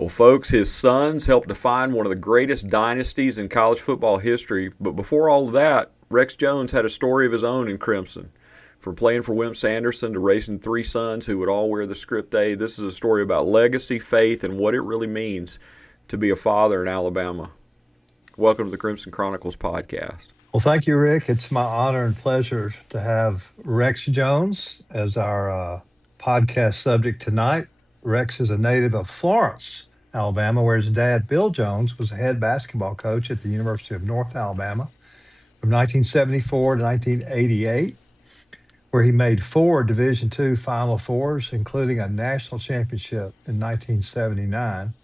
Well, folks, his sons helped define one of the greatest dynasties in college football history. But before all of that, Rex Jones had a story of his own in Crimson. From playing for Wimp Sanderson to raising three sons who would all wear the script A, this is a story about legacy, faith, and what it really means to be a father in Alabama. Welcome to the Crimson Chronicles podcast. Well, thank you, Rick. It's my honor and pleasure to have Rex Jones as our podcast subject tonight. Rex is a native of Florence, Alabama, where his dad, Bill Jones, was a head basketball coach at the University of North Alabama from 1974 to 1988, where he made four Division II Final Fours, including a national championship in 1979.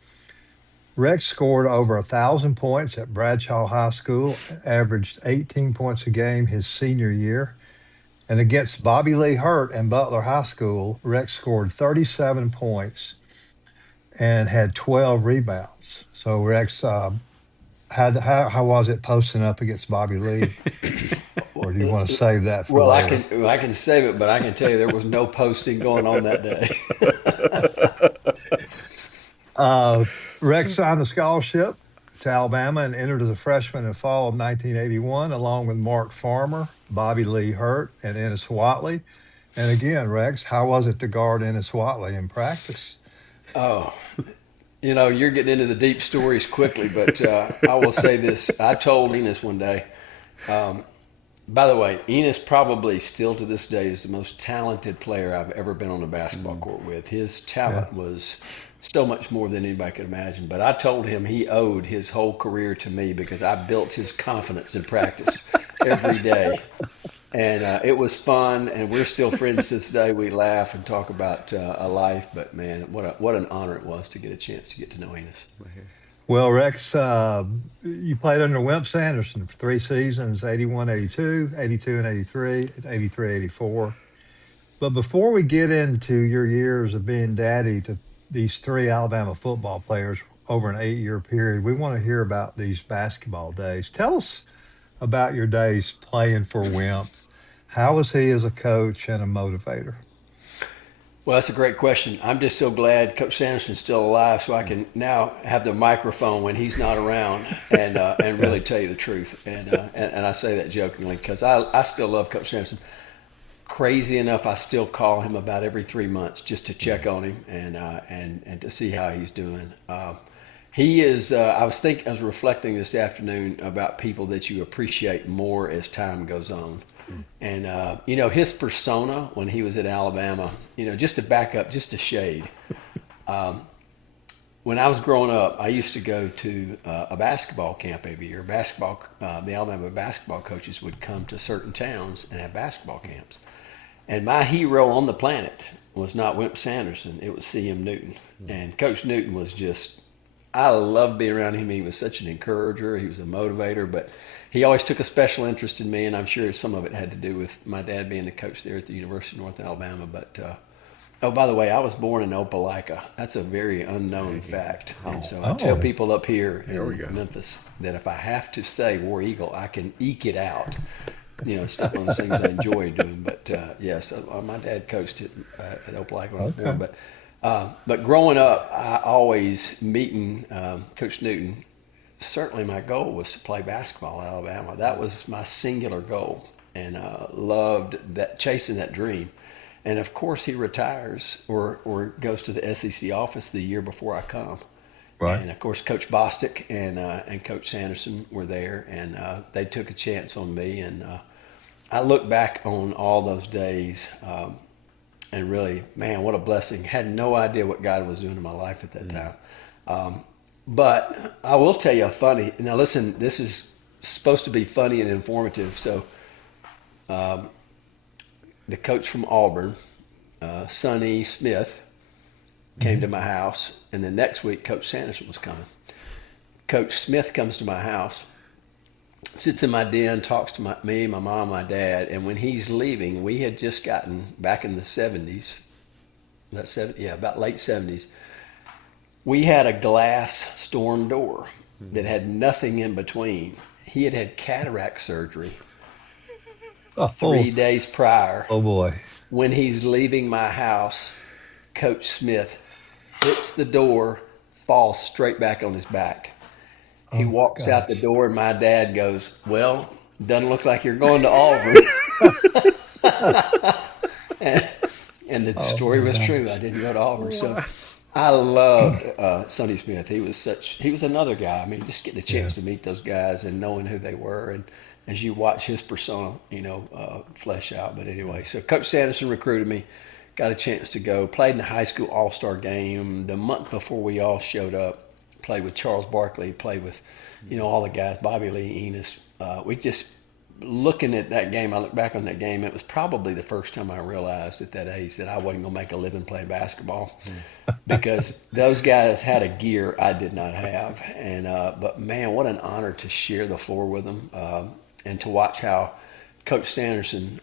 Rex scored over 1,000 points at Bradshaw High School, averaged 18 points a game his senior year. And against Bobby Lee Hurt and Butler High School, Rex scored 37 points and had 12 rebounds. So Rex, how was it posting up against Bobby Lee? Or do you want to save that for Well, later? I can save it, but I can tell you there was no posting going on that day. Rex signed a scholarship to Alabama and entered as a freshman in the fall of 1981, along with Mark Farmer, Bobby Lee Hurt, and Ennis Watley. And again, Rex, how was it to guard Ennis Watley in practice? Oh, you're getting into the deep stories quickly, but I will say this. I told Enos one day, by the way, Enos probably still to this day is the most talented player I've ever been on a basketball court with. His talent was so much more than anybody could imagine. But I told him he owed his whole career to me because I built his confidence in practice every day. And it was fun, and we're still friends to this day. We laugh and talk about a life, but man, what an honor it was to get a chance to get to know Enos. Well, Rex, you played under Wimp Sanderson for three seasons, 81-82, 82 and 83, and 83-84. But before we get into your years of being daddy to these three Alabama football players over an 8-year period, we want to hear about these basketball days. Tell us about your days playing for Wimp. How was he as a coach and a motivator? Well, that's a great question. I'm just so glad Coach Sanderson's still alive, so I can now have the microphone when he's not around and really tell you the truth. And I say that jokingly because I still love Coach Sanderson. Crazy enough, I still call him about every 3 months just to check on him and to see how he's doing. He is. I was reflecting this afternoon about people that you appreciate more as time goes on. And, his persona when he was at Alabama, just to back up, just a shade. When I was growing up, I used to go to a basketball camp every year. The Alabama basketball coaches would come to certain towns and have basketball camps. And my hero on the planet was not Wimp Sanderson. It was C.M. Newton. And Coach Newton was I loved being around him. He was such an encourager. He was a motivator, but he always took a special interest in me, and I'm sure some of it had to do with my dad being the coach there at the University of North Alabama. But, by the way, I was born in Opelika. That's a very unknown fact. And so I tell people up here in Memphis that if I have to say War Eagle, I can eke it out. It's not one of those things I enjoy doing. But, yes, my dad coached at Opelika when I was born. But growing up, I always meeting Coach Newton. Certainly, my goal was to play basketball in Alabama. That was my singular goal, and loved chasing that dream. And of course, he retires or goes to the SEC office the year before I come. Right. And of course, Coach Bostic and Coach Sanderson were there, and they took a chance on me. And I look back on all those days. And really, man, what a blessing. Had no idea what God was doing in my life at that time. But I will tell you a funny. Now, listen, this is supposed to be funny and informative. So the coach from Auburn, Sonny Smith, came to my house. And the next week, Coach Sanderson was coming. Coach Smith comes to my house, sits in my den, talks to me, my mom, my dad, and when he's leaving, we had just gotten back in the 70s, about late 70s, we had a glass storm door that had nothing in between. He had had cataract surgery 3 days prior. Oh, boy. When he's leaving my house, Coach Smith hits the door, falls straight back on his back. Oh He my walks out the gosh. door, and my dad goes, "Well, doesn't look like you're going to Auburn." and, and the Oh story my was true. I gosh. didn't go to Auburn. So I loved Sonny Smith. He was another guy. I mean, just getting a Yeah. chance to meet those guys and knowing who they were, and as you watch his persona, flesh out. But anyway, so Coach Sanderson recruited me. Got a chance to go. Played in the high school all-star game the month before we all showed up. Played with Charles Barkley. Played with, all the guys. Bobby Lee, Enos. We just looking at that game. I look back on that game. It was probably the first time I realized at that age that I wasn't going to make a living playing basketball, because those guys had a gear I did not have. And but man, what an honor to share the floor with them, and to watch how Coach Sanderson,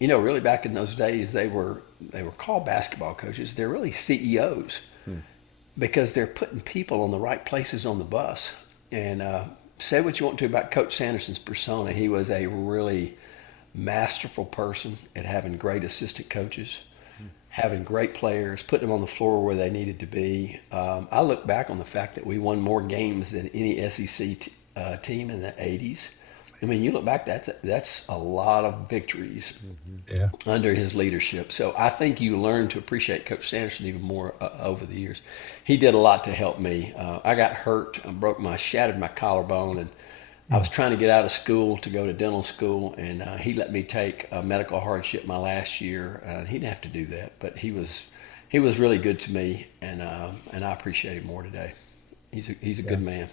really back in those days, they were called basketball coaches. They're really CEOs, because they're putting people on the right places on the bus. And say what you want to about Coach Sanderson's persona. He was a really masterful person at having great assistant coaches, having great players, putting them on the floor where they needed to be. I look back on the fact that we won more games than any SEC team in the 80s. I mean, you look back, that's a lot of victories Yeah. under his leadership. So I think you learn to appreciate Coach Sanderson even more over the years. He did a lot to help me. I got hurt, shattered my collarbone, and I was trying to get out of school to go to dental school, and he let me take a medical hardship my last year. He didn't have to do that, but he was really good to me, and I appreciate him more today. He's a Yeah. good man.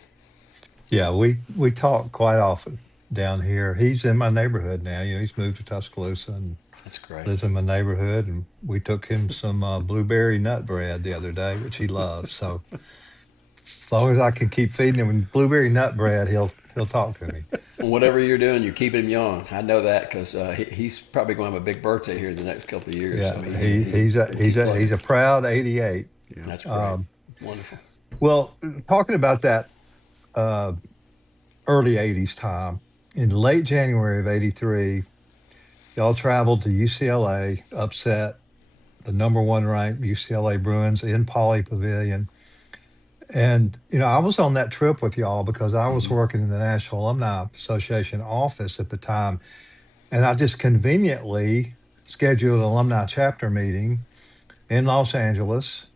Yeah. We talk quite often down here. He's in my neighborhood now. He's moved to Tuscaloosa and That's great. lives in my neighborhood. And we took him some blueberry nut bread the other day, which he loves. So as long as I can keep feeding him blueberry nut bread, he'll talk to me. Whatever you're doing, you're keeping him young. I know that because he's probably going to have a big birthday here in the next couple of years. So Yeah. He's he'll keep he's plugging. a proud 88. Yeah. That's great. Um, Wonderful. well, talking about that uh, early 80s time, in late January of 83, y'all traveled to UCLA, upset the number one ranked UCLA Bruins in Pauley Pavilion. And, I was on that trip with y'all because I was Hmm. working in the National Alumni Association office at the time. And I just conveniently scheduled an alumni chapter meeting in Los Angeles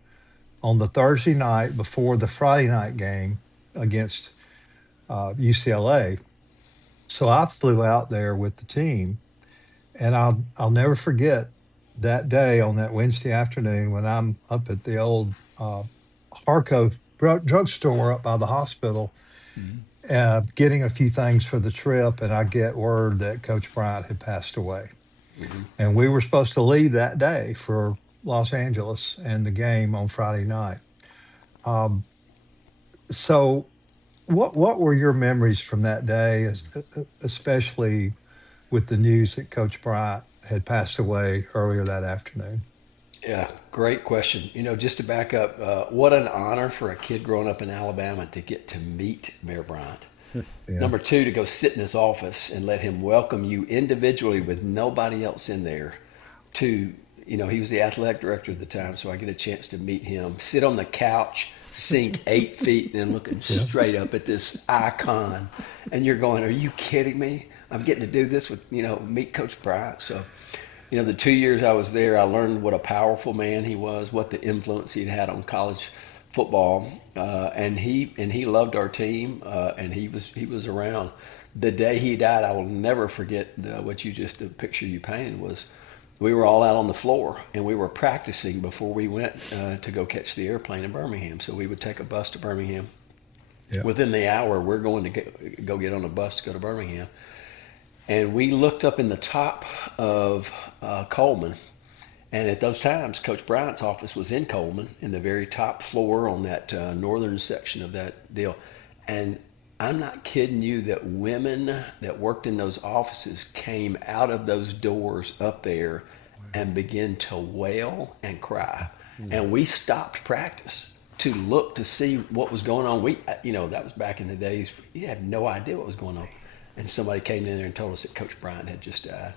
on the Thursday night before the Friday night game against UCLA. So I flew out there with the team, and I'll never forget that day on that Wednesday afternoon when I'm up at the old Harco drugstore up by the hospital, getting a few things for the trip, and I get word that Coach Bryant had passed away, Hmm. and we were supposed to leave that day for Los Angeles and the game on Friday night. Um, so, what were your memories from that day, especially with the news that Coach Bryant had passed away earlier that afternoon? Yeah, great question. Just to back up, what an honor for a kid growing up in Alabama to get to meet Bear Bryant. Yeah, Number two, to go sit in his office and let him welcome you individually with nobody else in there. To, he was the athletic director at the time, so I get a chance to meet him, sit on the couch, sink 8 feet, and looking yeah, straight up at this icon. And you're going, are you kidding me? I'm getting to do this with, meet Coach Bryant. So, the 2 years I was there, I learned what a powerful man he was, what the influence he'd had on college football, and he loved our team, and he was around. The day he died, I will never forget the picture you painted was. We were all out on the floor, and we were practicing before we went to go catch the airplane in Birmingham. So we would take a bus to Birmingham. yeah. Within the hour, we're going to go get on a bus to go to Birmingham. And we looked up in the top of Coleman. And at those times, Coach Bryant's office was in Coleman, in the very top floor on that northern section of that deal. And I'm not kidding you that women that worked in those offices came out of those doors up there and began to wail and cry. And we stopped practice to look to see what was going on. That was back in the days. You had no idea what was going on. And somebody came in there and told us that Coach Bryant had just died.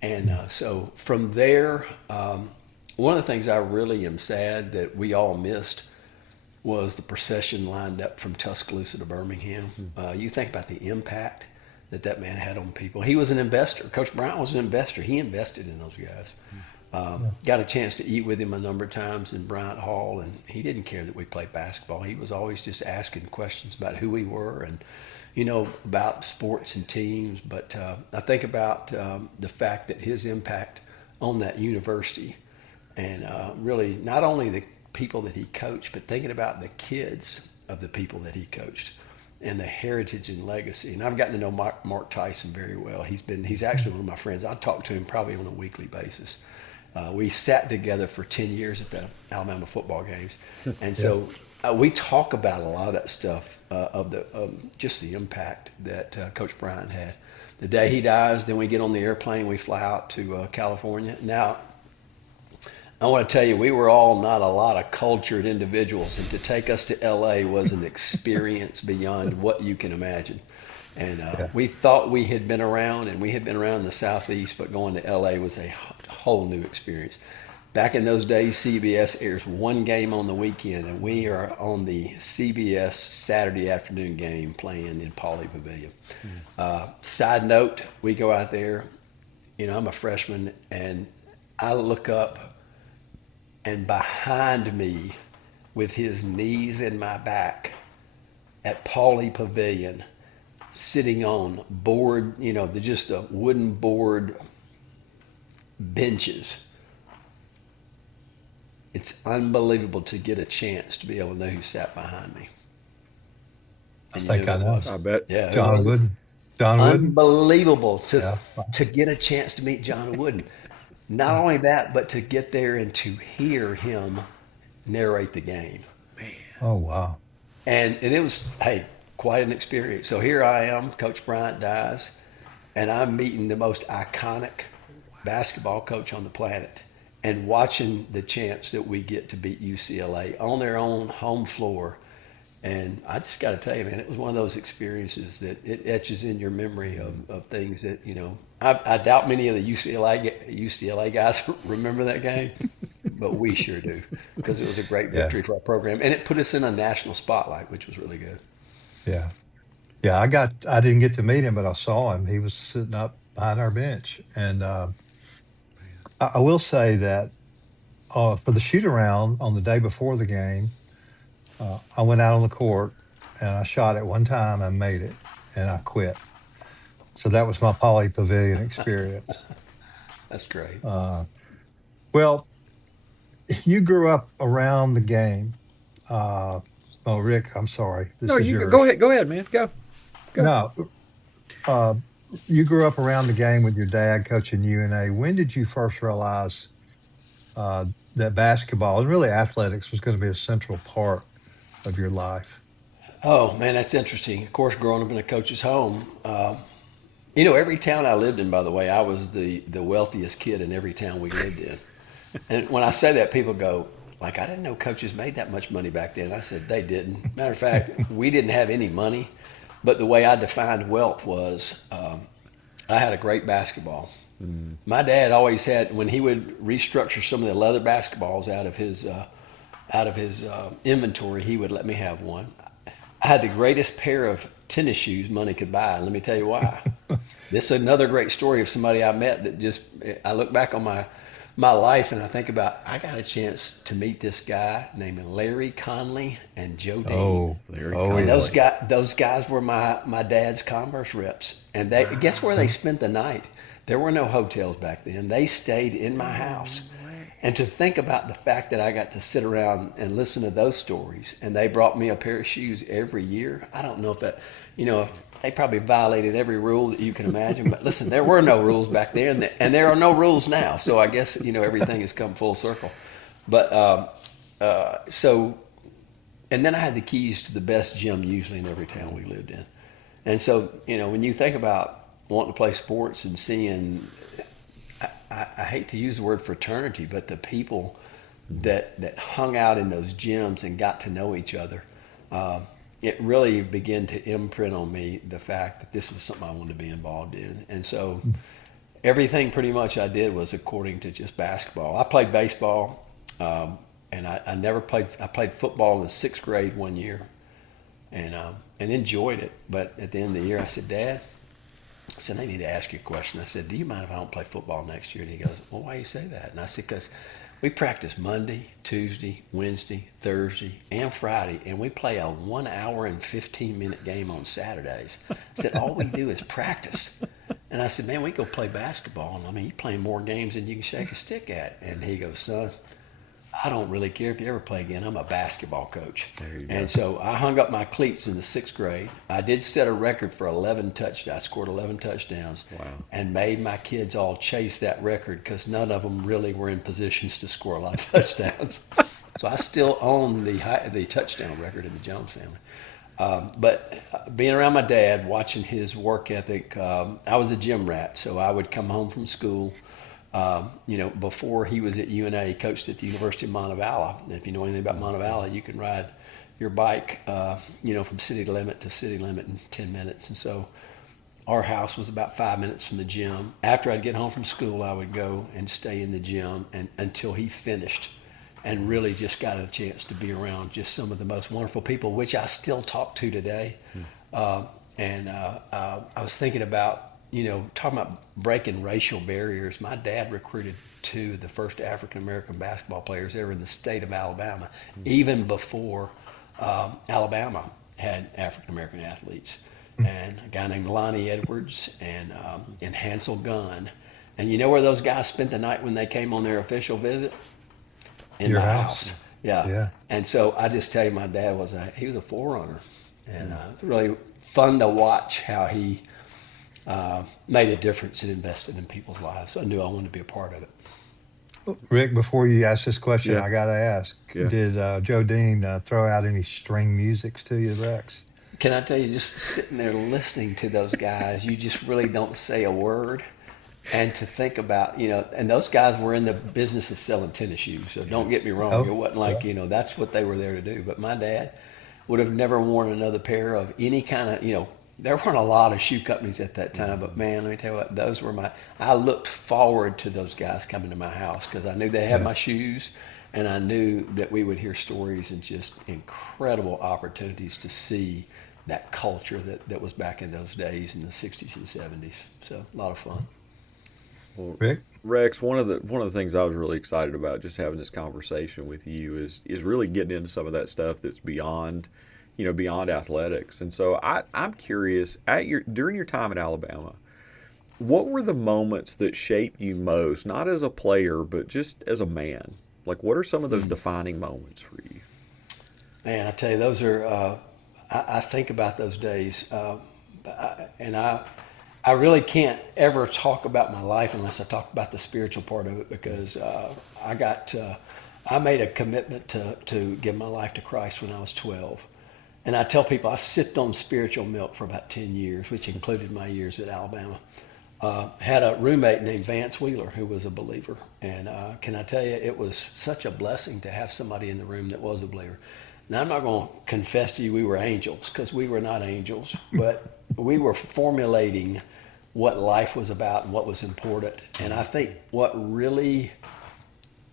And so from there, one of the things I really am sad that we all missed was the procession lined up from Tuscaloosa to Birmingham. You think about the impact that man had on people. He was an investor. Coach Bryant was an investor. He invested in those guys. Got a chance to eat with him a number of times in Bryant Hall, and he didn't care that we played basketball. He was always just asking questions about who we were and, about sports and teams. But I think about the fact that his impact on that university and really not only the people that he coached, but thinking about the kids of the people that he coached and the heritage and legacy. And I've gotten to know Mark Tyson very well. He's actually one of my friends. I talk to him probably on a weekly basis. We sat together for 10 years at the Alabama football games. And so we talk about a lot of that stuff of just the impact that Coach Bryant had. The day he dies, then we get on the airplane, we fly out to California. Now, I want to tell you, we were all not a lot of cultured individuals, and to take us to L.A. was an experience beyond what you can imagine. And we thought we had been around, and we had been around in the Southeast, but going to L.A. was a whole new experience. Back in those days, CBS airs one game on the weekend, and we are on the CBS Saturday afternoon game playing in Pauley Pavilion. Side note, we go out there, I'm a freshman, and I look up, and behind me, with his knees in my back, at Pauley Pavilion, sitting on board, just the wooden board benches. It's unbelievable to get a chance to be able to know who sat behind me. I think I know. I bet. Yeah, John Wooden. John Wooden. Unbelievable to get a chance to meet John Wooden. Not only that, but to get there and to hear him narrate the game. Man. Oh, wow. And it was, quite an experience. So here I am, Coach Bryant dies, and I'm meeting the most iconic basketball coach on the planet and watching the chance that we get to beat UCLA on their own home floor. And I just got to tell you, man, it was one of those experiences that it etches in your memory of things that, I doubt many of the UCLA guys remember that game, but we sure do, because it was a great victory for our program. And it put us in a national spotlight, which was really good. Yeah. Yeah, I didn't get to meet him, but I saw him. He was sitting up behind our bench. And I will say that for the shoot around on the day before the game, I went out on the court and I shot it one time and made it, and I quit. So that was my Pauley Pavilion experience. That's great. Well, you grew up around the game. Rick, I'm sorry. This is yours. Go ahead, man. Go. No, you grew up around the game with your dad coaching UNA. When did you first realize that basketball and really athletics was going to be a central part of your life? Oh, man, that's interesting. Of course, growing up in a coach's home, every town I lived in, by the way, I was the wealthiest kid in every town we lived in. And when I say that, people go, I didn't know coaches made that much money back then. I said, they didn't. Matter of fact, we didn't have any money. But the way I defined wealth was I had a great basketball. My dad always had, when he would restructure some of the leather basketballs out of his inventory, he would let me have one. I had the greatest pair of tennis shoes money could buy, and let me tell you why. This is another great story of somebody I met that I look back on my life and I think about, I got a chance to meet this guy named Larry Conley and Joe Dean. Larry Conley. And those guys were my dad's Converse reps. And guess where they spent the night? There were no hotels back then. They stayed in my house. And to think about the fact that I got to sit around and listen to those stories, and they brought me a pair of shoes every year. I don't know if that, they probably violated every rule that you can imagine. But listen, there were no rules back then, and there are no rules now. So I guess, everything has come full circle. But and then I had the keys to the best gym usually in every town we lived in. And so, when you think about wanting to play sports and seeing, I hate to use the word fraternity, but the people that hung out in those gyms and got to know each other, it really began to imprint on me the fact that this was something I wanted to be involved in. And so everything pretty much I did was according to just basketball. I played baseball. and I never played. I played football in the 6th grade one year, and enjoyed it. But at the end of the year, I said, Dad, I said, I need to ask you a question. I said, do you mind if I don't play football next year? And he goes, well, why do you say that? And I said, because we practice Monday, Tuesday, Wednesday, Thursday, and Friday, and we play a 1 hour and 15-minute game on Saturdays. I said, all we do is practice. And I said, man, we go play basketball. And I mean, you're playing more games than you can shake a stick at. And he goes, son, I don't really care if you ever play again. I'm a basketball coach. And so I hung up my cleats in the 6th grade. I did set a record for 11 touchdowns. I scored 11 touchdowns. Wow. And made my kids all chase that record because none of them really were in positions to score a lot of touchdowns. So I still own the touchdown record in the Jones family. But being around my dad, watching his work ethic, I was a gym rat. So I would come home from school. Before he was at UNA, he coached at the University of Montevallo. And if you know anything about Montevallo, you can ride your bike, from city limit to city limit in 10 minutes. And so our house was about 5 minutes from the gym. After I'd get home from school, I would go and stay in the gym until he finished, and really just got a chance to be around just some of the most wonderful people, which I still talk to today. I was thinking about, talking about breaking racial barriers. My dad recruited 2 of the first African-American basketball players ever in the state of Alabama, even before Alabama had African-American athletes. And a guy named Lonnie Edwards and Hansel Gunn. And you know where those guys spent the night when they came on their official visit? In Your my house. Yeah. And so I just tell you, my dad was a forerunner. And it's really fun to watch how he made a difference and invested in people's lives. So I knew I wanted to be a part of it. Rick, before you ask this question, Yeah. I got to ask, Yeah. did Joe Dean throw out any string musics to you, Rex? Can I tell you, just sitting there listening to those guys, you just really don't say a word. And to think about, and those guys were in the business of selling tennis shoes. So don't get me wrong. Oh, It wasn't like, yeah. that's what they were there to do. But my dad would have never worn another pair of any kind of, there weren't a lot of shoe companies at that time. But man, let me tell you what, those were I looked forward to those guys coming to my house because I knew they had my shoes. And I knew that we would hear stories and just incredible opportunities to see that culture that was back in those days in the 60s and 70s. So a lot of fun. Well, Rick? Rex, one of the things I was really excited about just having this conversation with you is really getting into some of that stuff that's beyond athletics. And so I'm curious, during your time at Alabama, what were the moments that shaped you most, not as a player, but just as a man? Like, what are some of those defining moments for you? Man, I tell you, those are. I think about those days, and I really can't ever talk about my life unless I talk about the spiritual part of it because I made a commitment to give my life to Christ when I was 12. And I tell people I sipped on spiritual milk for about 10 years, which included my years at Alabama. Had a roommate named Vance Wheeler who was a believer. And can I tell you, it was such a blessing to have somebody in the room that was a believer. Now, I'm not going to confess to you we were angels because we were not angels, but we were formulating what life was about and what was important. And I think what really,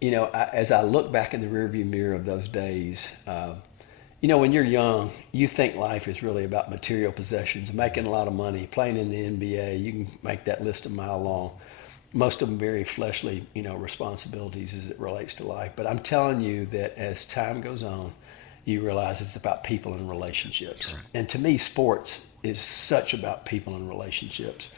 as I look back in the rearview mirror of those days, when you're young, you think life is really about material possessions, making a lot of money, playing in the NBA. You can make that list a mile long. Most of them very fleshly, responsibilities as it relates to life. But I'm telling you that as time goes on, you realize it's about people and relationships. Right. And to me, sports is such about people and relationships.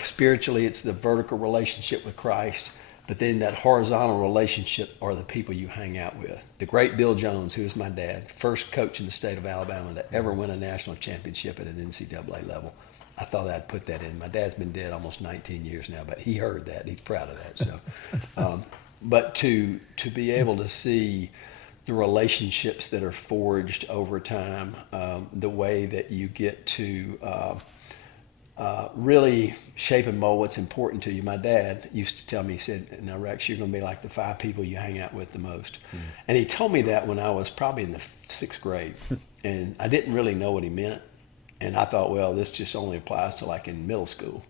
Spiritually, it's the vertical relationship with Christ, but then that horizontal relationship are the people you hang out with. The great Bill Jones, who is my dad, first coach in the state of Alabama to ever win a national championship at an NCAA level. I thought I'd put that in. My dad's been dead almost 19 years now, but he heard that. He's proud of that. So, but to be able to see the relationships that are forged over time, the way that you get to really shape and mold what's important to you. My dad used to tell me, he said, now, Rex, you're going to be like the 5 people you hang out with the most. And he told me that when I was probably in the 6th grade. And I didn't really know what he meant. And I thought, well, this just only applies to like in middle school.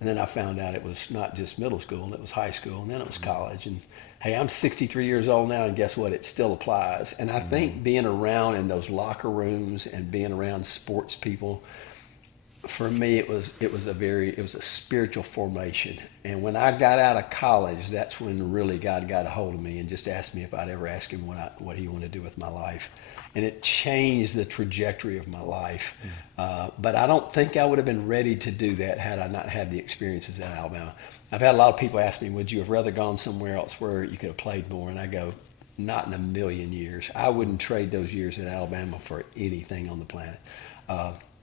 And then I found out it was not just middle school, and it was high school, and then it was college. And hey, I'm 63 years old now, and guess what? It still applies. And I think being around in those locker rooms and being around sports people, for me, it was a spiritual formation. And when I got out of college, that's when really God got a hold of me and just asked me if I'd ever ask him what he wanted to do with my life. And it changed the trajectory of my life. But I don't think I would have been ready to do that had I not had the experiences at Alabama. I've had a lot of people ask me, would you have rather gone somewhere else where you could have played more? And I go, not in a million years. I wouldn't trade those years at Alabama for anything on the planet.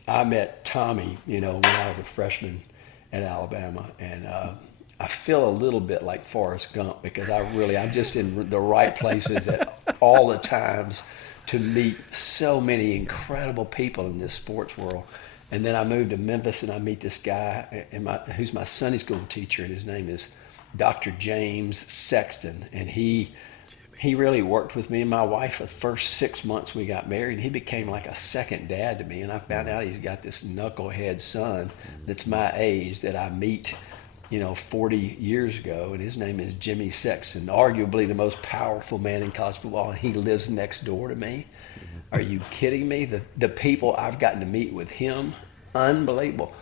I met Tommy, when I was a freshman at Alabama, and I feel a little bit like Forrest Gump because I'm just in the right places at all the times to meet so many incredible people in this sports world. And then I moved to Memphis, and I meet this guy who's my Sunday school teacher, and his name is Dr. James Sexton, and he really worked with me and my wife for the first 6 months we got married, and he became like a second dad to me. And I found out he's got this knucklehead son that's my age that I meet 40 years ago, and his name is Jimmy Sexton, arguably the most powerful man in college football, and he lives next door to me. Are you kidding me? The people I've gotten to meet with him, unbelievable.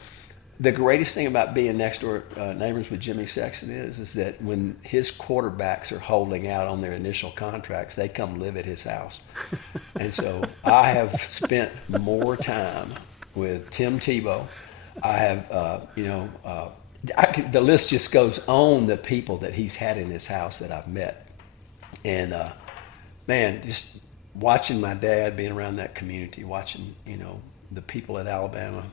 The greatest thing about being next door neighbors with Jimmy Sexton is that when his quarterbacks are holding out on their initial contracts, they come live at his house. And so I have spent more time with Tim Tebow. I have, the list just goes on, the people that he's had in his house that I've met. And, man, just watching my dad, being around that community, watching, the people at Alabama,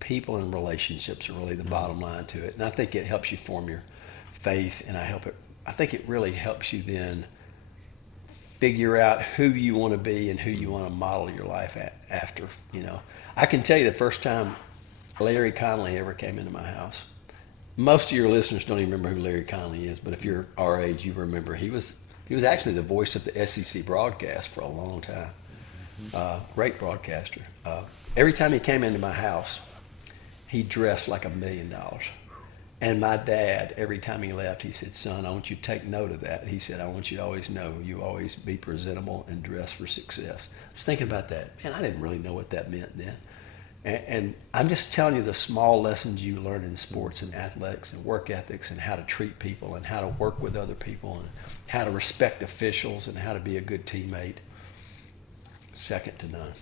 people and relationships are really the bottom line to it. And I think it helps you form your faith, and I think it really helps you then figure out who you want to be and who you want to model your life after. I can tell you the first time Larry Connolly ever came into my house. Most of your listeners don't even remember who Larry Connolly is, but if you're our age, you remember. He was actually the voice of the SEC broadcast for a long time. Great broadcaster. Every time he came into my house, he dressed like $1 million. And my dad, every time he left, he said, son, I want you to take note of that. He said, I want you to always know you always be presentable and dress for success. I was thinking about that. Man, I didn't really know what that meant then. And I'm just telling you the small lessons you learn in sports and athletics and work ethics and how to treat people and how to work with other people and how to respect officials and how to be a good teammate. Second to none.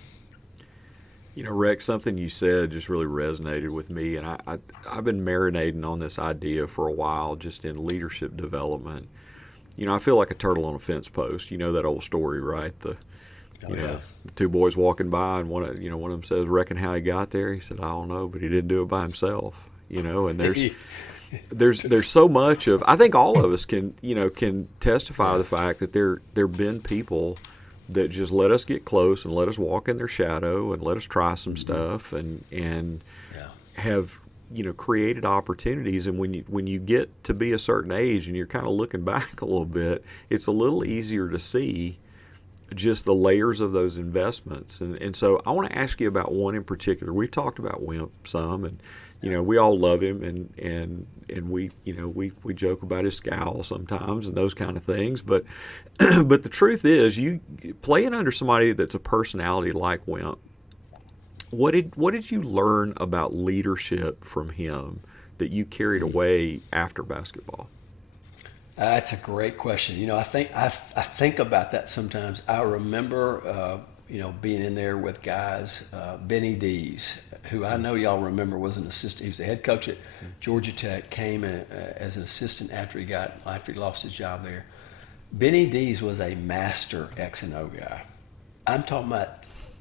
Rex, something you said just really resonated with me, and I've been marinating on this idea for a while, just in leadership development. I feel like a turtle on a fence post. You know that old story, right? The two boys walking by, and one of them says, "Reckon how he got there?" He said, "I don't know, but he didn't do it by himself." And there's so much of, I think all of us can testify to the fact that there've been people that just let us get close and let us walk in their shadow and let us try some stuff and have created opportunities. And when you get to be a certain age and you're kind of looking back a little bit, it's a little easier to see just the layers of those investments. And so I want to ask you about one in particular. We've talked about Wimp some, and we all love him, and we joke about his scowl sometimes and those kind of things. But but the truth is, you playing under somebody that's a personality like Wimp, what did you learn about leadership from him that you carried away after basketball? That's a great question. I think about that sometimes. I remember being in there with guys, Benny Dees, who I know y'all remember was an assistant. He was the head coach at Georgia Tech, came as an assistant after he lost his job there. Benny Dees was a master X and O guy. I'm talking about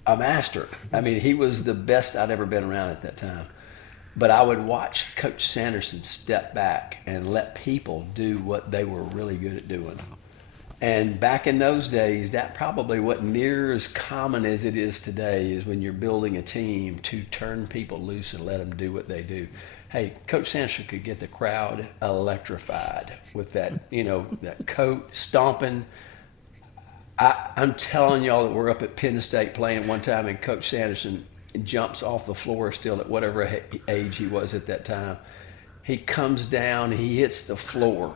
a master. I mean, he was the best I'd ever been around at that time. But I would watch Coach Sanderson step back and let people do what they were really good at doing. And back in those days, that probably wasn't near as common as it is today, is when you're building a team to turn people loose and let them do what they do. Hey, Coach Sanderson could get the crowd electrified with that, that coat stomping. I'm telling y'all that we're up at Penn State playing one time, and Coach Sanderson jumps off the floor still at whatever age he was at that time. He comes down, he hits the floor.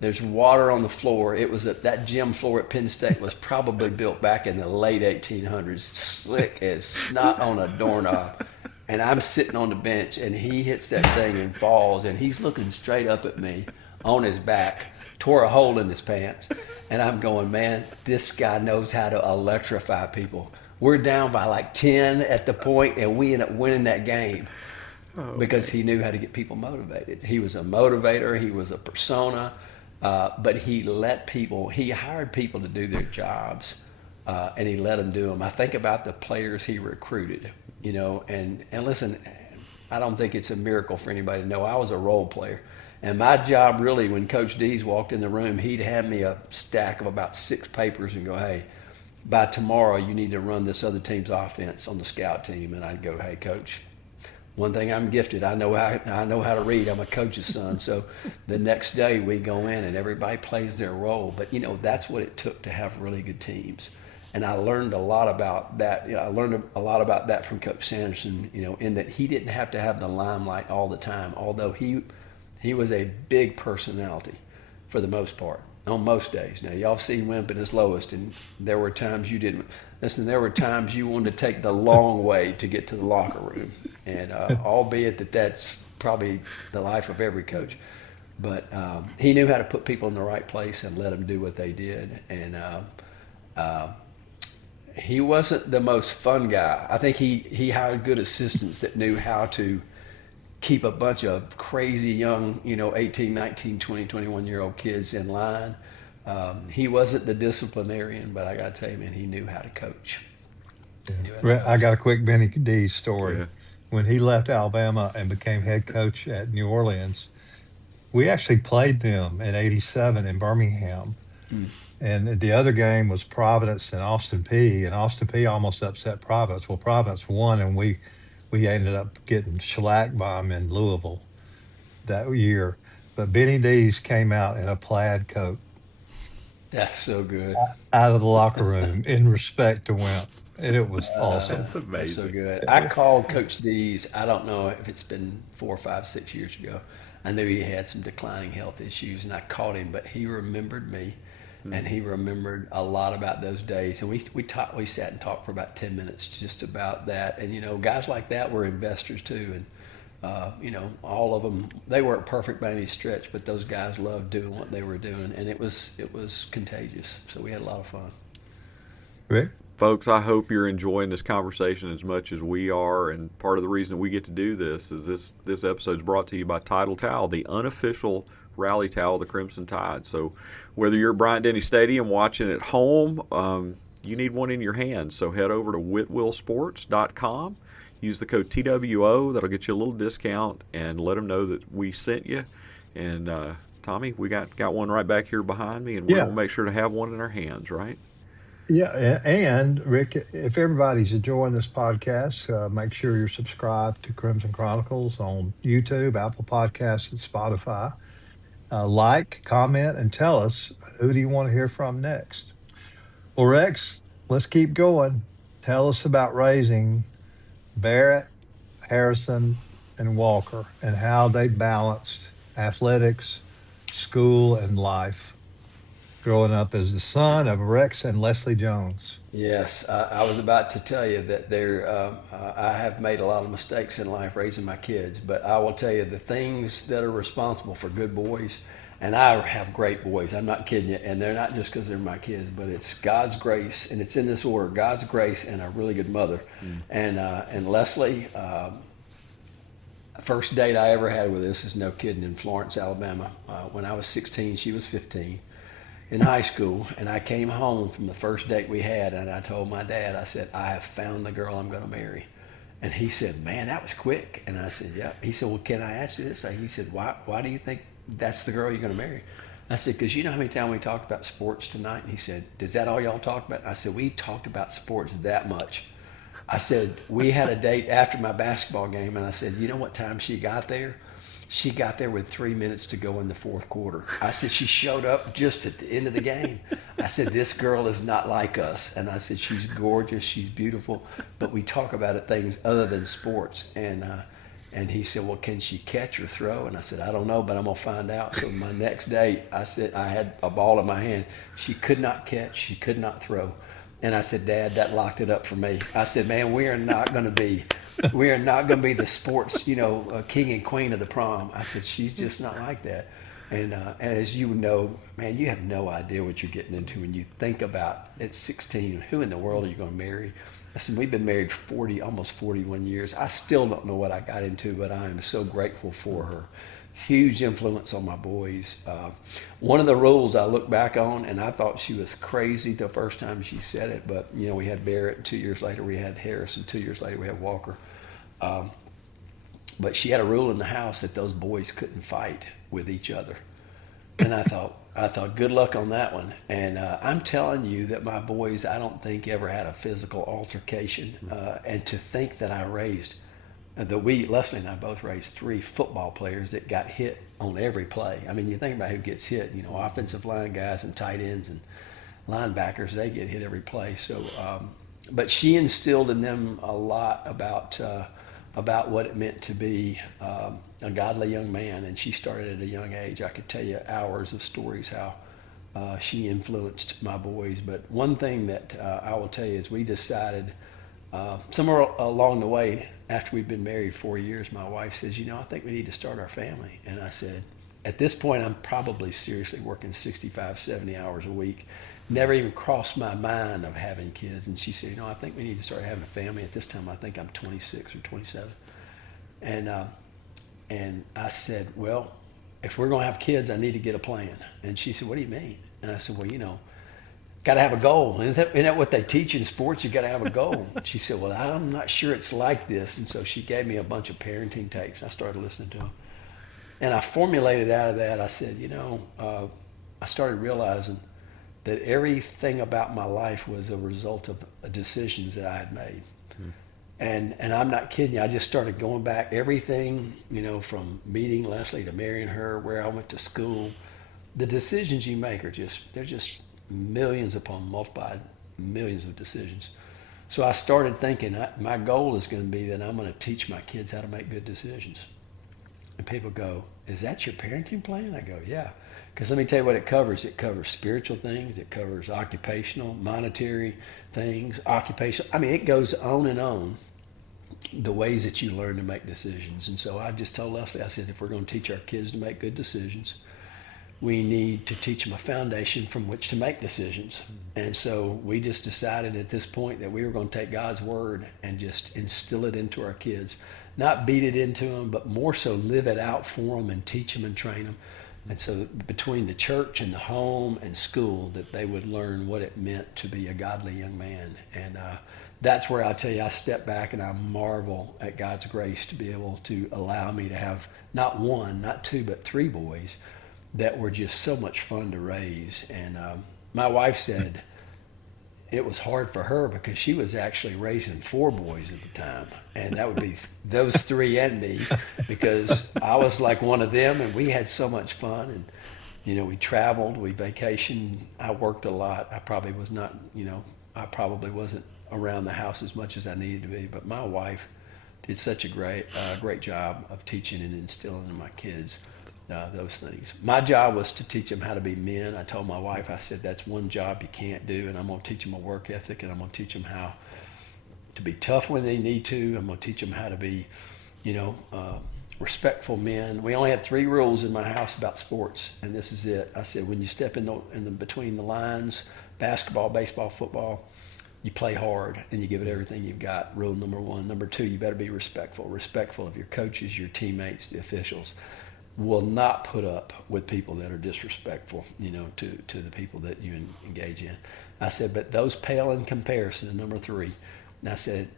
There's water on the floor. It was that gym floor at Penn State was probably built back in the late 1800s, slick as snot on a doorknob. And I'm sitting on the bench, and he hits that thing and falls, and he's looking straight up at me on his back, tore a hole in his pants. And I'm going, man, this guy knows how to electrify people. We're down by like 10 at the point, and we end up winning that game because he knew how to get people motivated. He was a motivator. He was a persona. But he hired people to do their jobs, and he let them do them. I think about the players he recruited, and listen, I don't think it's a miracle for anybody to know I was a role player. And my job really, when Coach Dees walked in the room, he'd hand me a stack of about 6 papers and go, hey, by tomorrow you need to run this other team's offense on the scout team. And I'd go, hey, Coach, one thing I'm gifted. I know how to read. I'm a coach's son. So the next day we go in and everybody plays their role. But that's what it took to have really good teams. And I learned a lot about that. I learned a lot about that from Coach Sanderson. In that he didn't have to have the limelight all the time. Although he was a big personality for the most part on most days. Now y'all have seen Wimp at his lowest, and there were times you didn't. Listen, there were times you wanted to take the long way to get to the locker room, and albeit that's probably the life of every coach. But he knew how to put people in the right place and let them do what they did. And he wasn't the most fun guy. I think he hired good assistants that knew how to keep a bunch of crazy young, 18, 19, 20, 21-year-old kids in line. He wasn't the disciplinarian, but I got to tell you, man, he knew how to coach. I got a quick Benny Dees story. Yeah. When he left Alabama and became head coach at New Orleans, we actually played them in '87 in Birmingham. Mm. And the other game was Providence and Austin Peay. And Austin Peay almost upset Providence. Well, Providence won, and we ended up getting shellacked by them in Louisville that year. But Benny Dees came out in a plaid coat That's so good. out of the locker room in respect to Wimp. And it was awesome. That's That's so amazing. good. I called Coach Dees. I don't know if it's been 4 or 5, 6 years ago. I knew he had some declining health issues, and I called him, but he remembered me, and he remembered a lot about those days. And we sat and talked for about 10 minutes just about that. And guys like that were investors too, and all of them, they weren't perfect by any stretch, but those guys loved doing what they were doing, and it was contagious. So we had a lot of fun. Rick? Folks, I hope you're enjoying this conversation as much as we are, and part of the reason that we get to do this is this episode is brought to you by Tidal Towel, the unofficial rally towel of the Crimson Tide. So whether you're at Bryant-Denny Stadium watching at home, you need one in your hand. So head over to whitwillsports.com, use the code TWO, that'll get you a little discount, and let them know that we sent you. And Tommy, we got one right back here behind me, and we're Yeah. going to make sure to have one in our hands, right? Yeah, and Rick, if everybody's enjoying this podcast, make sure you're subscribed to Crimson Chronicles on YouTube, Apple Podcasts, and Spotify. Like, comment, and tell us, who do you want to hear from next? Well, Rex, let's keep going. Tell us about raising Barrett, Harrison, and Walker, and how they balanced athletics, school, and life, growing up as the son of Rex and Leslie Jones. Yes, I was about to tell you that I have made a lot of mistakes in life raising my kids, but I will tell you the things that are responsible for good boys, and I have great boys. I'm not kidding you, and they're not just because they're my kids, but it's God's grace, and it's in this order: God's grace and a really good mother. And Leslie, first date I ever had with this is no kidding in Florence, Alabama. When I was 16, she was 15. In high school, and I came home from the first date we had, and I told my dad, I said, I have found the girl I'm going to marry. And he said, man, that was quick. And I said, yeah. He said, well, can I ask you this? He said, why do you think that's the girl you're going to marry? I said, because you know how many times we talked about sports tonight? And he said, is that all y'all talked about? I said, we talked about sports that much. I said, we had a date after my basketball game, and I said, you know what time she got there? She got there with 3 minutes to go in the fourth quarter. I said, she showed up just at the end of the game. I said, this girl is not like us. And I said, she's gorgeous, she's beautiful, but we talk about things other than sports. And And he said, well, can she catch or throw? And I said, I don't know, but I'm going to find out. So my next day, I said, I had a ball in my hand. She could not catch. She could not throw. And I said, Dad, that locked it up for me. I said, man, we are not going to be the sports, king and queen of the prom. I said, she's just not like that. And as you know, man, you have no idea what you're getting into when you think about at 16, who in the world are you going to marry? I said, we've been married almost 41 years. I still don't know what I got into, but I am so grateful for her. Huge influence on my boys. One of the rules I look back on, and I thought she was crazy the first time she said it, but, we had Barrett, 2 years later we had Harris, and 2 years later we had Walker. But she had a rule in the house that those boys couldn't fight with each other. And I thought, good luck on that one. And I'm telling you that my boys, I don't think ever had a physical altercation. And to think that I raised, Leslie and I both raised 3 football players that got hit on every play. I mean, you think about who gets hit, offensive line guys and tight ends and linebackers, they get hit every play. So, but she instilled in them a lot about what it meant to be a godly young man, and she started at a young age. I could tell you hours of stories how she influenced my boys. But one thing that I will tell you is we decided somewhere along the way, after we'd been married 4 years, my wife says, I think we need to start our family. And I said, at this point, I'm probably seriously working 65, 70 hours a week. Never even crossed my mind of having kids. And she said, I think we need to start having a family. At this time, I think I'm 26 or 27. And I said, well, if we're going to have kids, I need to get a plan. And she said, what do you mean? And I said, well, got to have a goal. Isn't that what they teach in sports? You got to have a goal. She said, well, I'm not sure it's like this. And so she gave me a bunch of parenting tapes. I started listening to them. And I formulated out of that, I said, I started realizing that everything about my life was a result of decisions that I had made. And I'm not kidding you. I just started going back, everything, from meeting Leslie to marrying her, where I went to school. The decisions you make they're just millions upon multiplied millions of decisions. So I started thinking, my goal is going to be that I'm going to teach my kids how to make good decisions. And people go, is that your parenting plan? I go, yeah. Because let me tell you what it covers. It covers spiritual things. It covers occupational, monetary things, occupational. I mean, it goes on and on, the ways that you learn to make decisions. And so I just told Leslie, I said, if we're going to teach our kids to make good decisions, we need to teach them a foundation from which to make decisions. And so we just decided at this point that we were going to take God's word and just instill it into our kids. Not beat it into them, but more so live it out for them and teach them and train them. And so between the church and the home and school, that they would learn what it meant to be a godly young man. And that's where I tell you, I step back and I marvel at God's grace to be able to allow me to have not 1, not 2, but 3 boys that were just so much fun to raise. And my wife said it was hard for her because she was actually raising 4 boys at the time. And that would be those 3 and me, because I was like one of them, and we had so much fun. And, we traveled, we vacationed. I worked a lot. I probably was not, I probably wasn't around the house as much as I needed to be. But my wife did such a great job of teaching and instilling in my kids those things. My job was to teach them how to be men. I told my wife, I said, that's one job you can't do, and I'm going to teach them a work ethic, and I'm going to teach them how to be tough when they need to. I'm going to teach them how to be, respectful men. We only had 3 rules in my house about sports, and this is it. I said, when you step in the between the lines, basketball, baseball, football, you play hard and you give it everything you've got. Rule number 1. Number 2, you better be respectful of your coaches, your teammates, the officials. Will not put up with people that are disrespectful, to the people that you engage in. I said, but those pale in comparison. Number 3, and I said,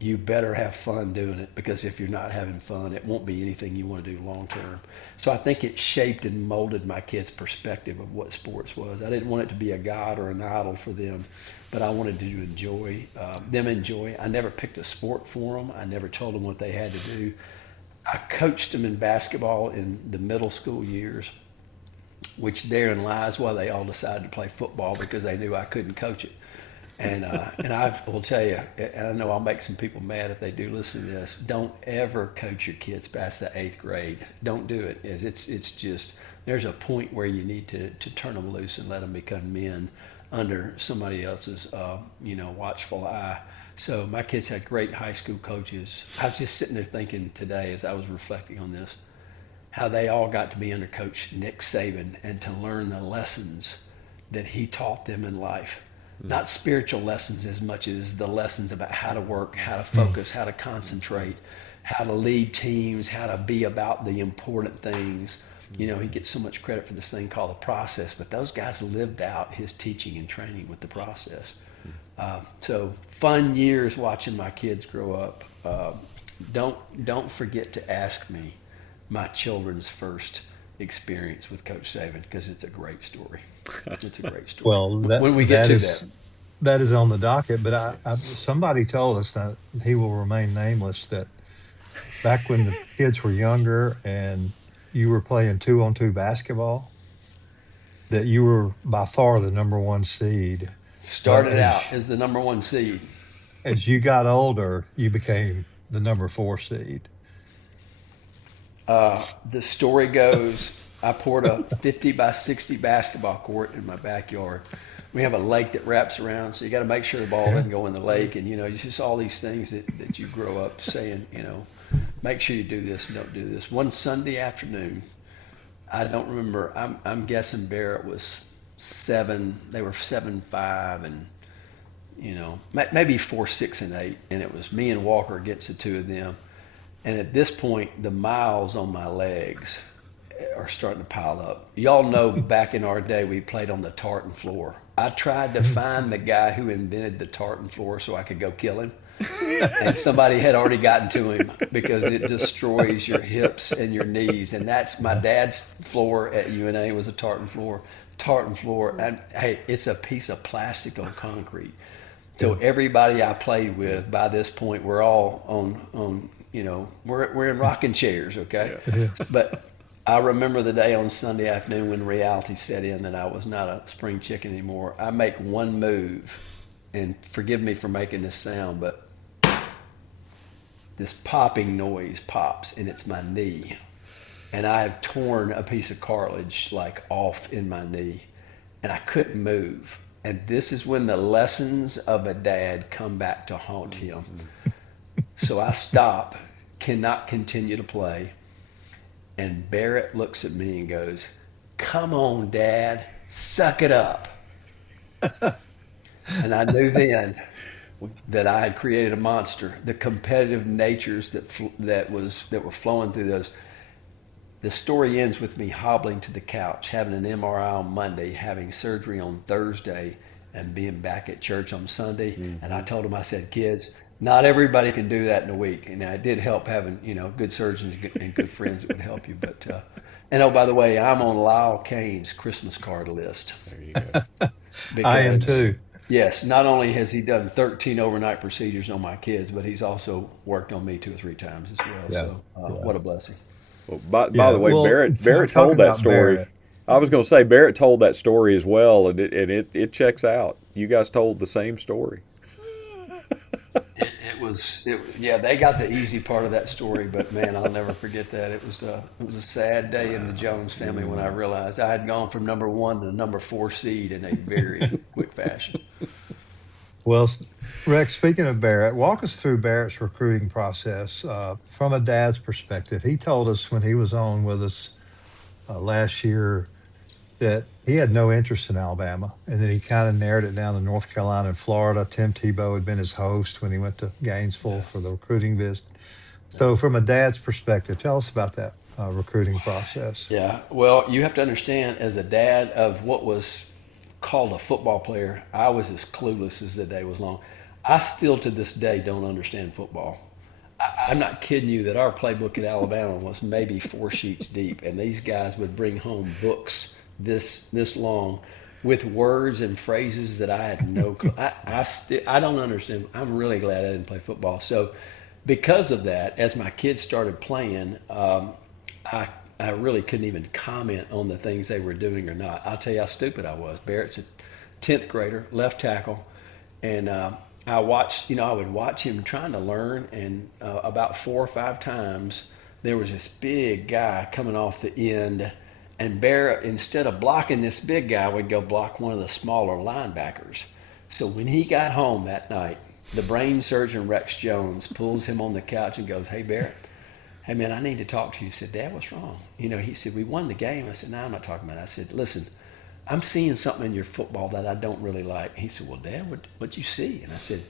you better have fun doing it, because if you're not having fun, it won't be anything you want to do long term. So I think it shaped and molded my kids' perspective of what sports was. I didn't want it to be a god or an idol for them, but I wanted to enjoy. I never picked a sport for them. I never told them what they had to do. I coached them in basketball in the middle school years, which therein lies why they all decided to play football, because they knew I couldn't coach it. And I will tell you, and I know I'll make some people mad if they do listen to this. Don't ever coach your kids past the 8th grade. Don't do it. It's just there's a point where you need to turn them loose and let them become men under somebody else's watchful eye. So my kids had great high school coaches. I was just sitting there thinking today as I was reflecting on this, how they all got to be under Coach Nick Saban and to learn the lessons that he taught them in life. Not spiritual lessons as much as the lessons about how to work, how to focus, how to concentrate, how to lead teams, how to be about the important things. He gets so much credit for this thing called the process, but those guys lived out his teaching and training with the process. So fun years watching my kids grow up. Don't forget to ask me my children's first experience with Coach Saban because it's a great story. It's a great story. Well, When we get to that. that is on the docket. But somebody told us that he will remain nameless. That back when the kids were younger and you were playing 2-on-2 basketball, that you were by far the number one seed. But Started out as the number one seed. as you got older, you became the number 4 seed. The story goes, I poured a 50 by 60 basketball court in my backyard. We have a lake that wraps around, so you got to make sure the ball doesn't go in the lake. And, it's just all these things that you grow up saying, make sure you do this and don't do this. One Sunday afternoon, I don't remember, I'm guessing Barrett was 7, they were 7'5", and, maybe 4, 6, and 8. And it was me and Walker against the two of them. And at this point, the miles on my legs are starting to pile up. Y'all know back in our day, we played on the tartan floor. I tried to find the guy who invented the tartan floor so I could go kill him. And somebody had already gotten to him because it destroys your hips and your knees. And that's my dad's floor at UNA was a tartan floor. Tartan floor, and hey, it's a piece of plastic on concrete. So everybody I played with by this point, we're all on we're in rocking chairs, okay? Yeah. But I remember the day on Sunday afternoon when reality set in that I was not a spring chicken anymore. I make one move, and forgive me for making this sound, but this popping noise pops, and it's my knee. And I have torn a piece of cartilage like off in my knee, and I couldn't move. And this is when the lessons of a dad come back to haunt him. So I stop, cannot continue to play. And Barrett looks at me and goes, "Come on, Dad, suck it up." And I knew then that I had created a monster. The competitive natures that were flowing through those. The story ends with me hobbling to the couch, having an MRI on Monday, having surgery on Thursday, and being back at church on Sunday. Mm-hmm. And I told him, I said, "Kids, not everybody can do that in a week." And it did help having, good surgeons and good friends that would help you. But, and oh, by the way, I'm on Lyle Kane's Christmas card list. There you go. I am too. Yes, not only has he done 13 overnight procedures on my kids, but he's also worked on me 2 or 3 times as well. Yeah. So what a blessing. Well, by the way, well, Barrett talking told that about story. Barrett. I was going to say Barrett told that story as well, and it checks out. You guys told the same story. They got the easy part of that story, but man, I'll never forget that. It was a sad day in the Jones family when I realized I had gone from number 1 to number 4 seed in a very quick fashion. Well, Rex, speaking of Barrett, walk us through Barrett's recruiting process from a dad's perspective. He told us when he was on with us last year that he had no interest in Alabama, and then he kind of narrowed it down to North Carolina and Florida. Tim Tebow had been his host when he went to Gainesville for the recruiting visit. So from a dad's perspective, tell us about that recruiting process. Yeah, well, you have to understand, as a dad of what was called a football player, I was as clueless as the day was long. I still to this day don't understand football. I'm not kidding you that our playbook at Alabama was maybe 4 sheets deep, and these guys would bring home books this long with words and phrases that I had no clue. I don't understand. I'm really glad I didn't play football. So because of that, as my kids started playing, I really couldn't even comment on the things they were doing or not. I'll tell you how stupid I was. Barrett's a 10th grader, left tackle, And I watched, I would watch him trying to learn, and about 4 or 5 times there was this big guy coming off the end, and Barrett, instead of blocking this big guy, would go block one of the smaller linebackers. So when he got home that night, the brain surgeon Rex Jones pulls him on the couch and goes, "Hey Barrett, hey man, I need to talk to you." He said, "Dad, what's wrong?" He said, "We won the game." I said, "No, I'm not talking about it." I said, "Listen, I'm seeing something in your football that I don't really like." He said, "Well, Dad, what'd you see?" And I said,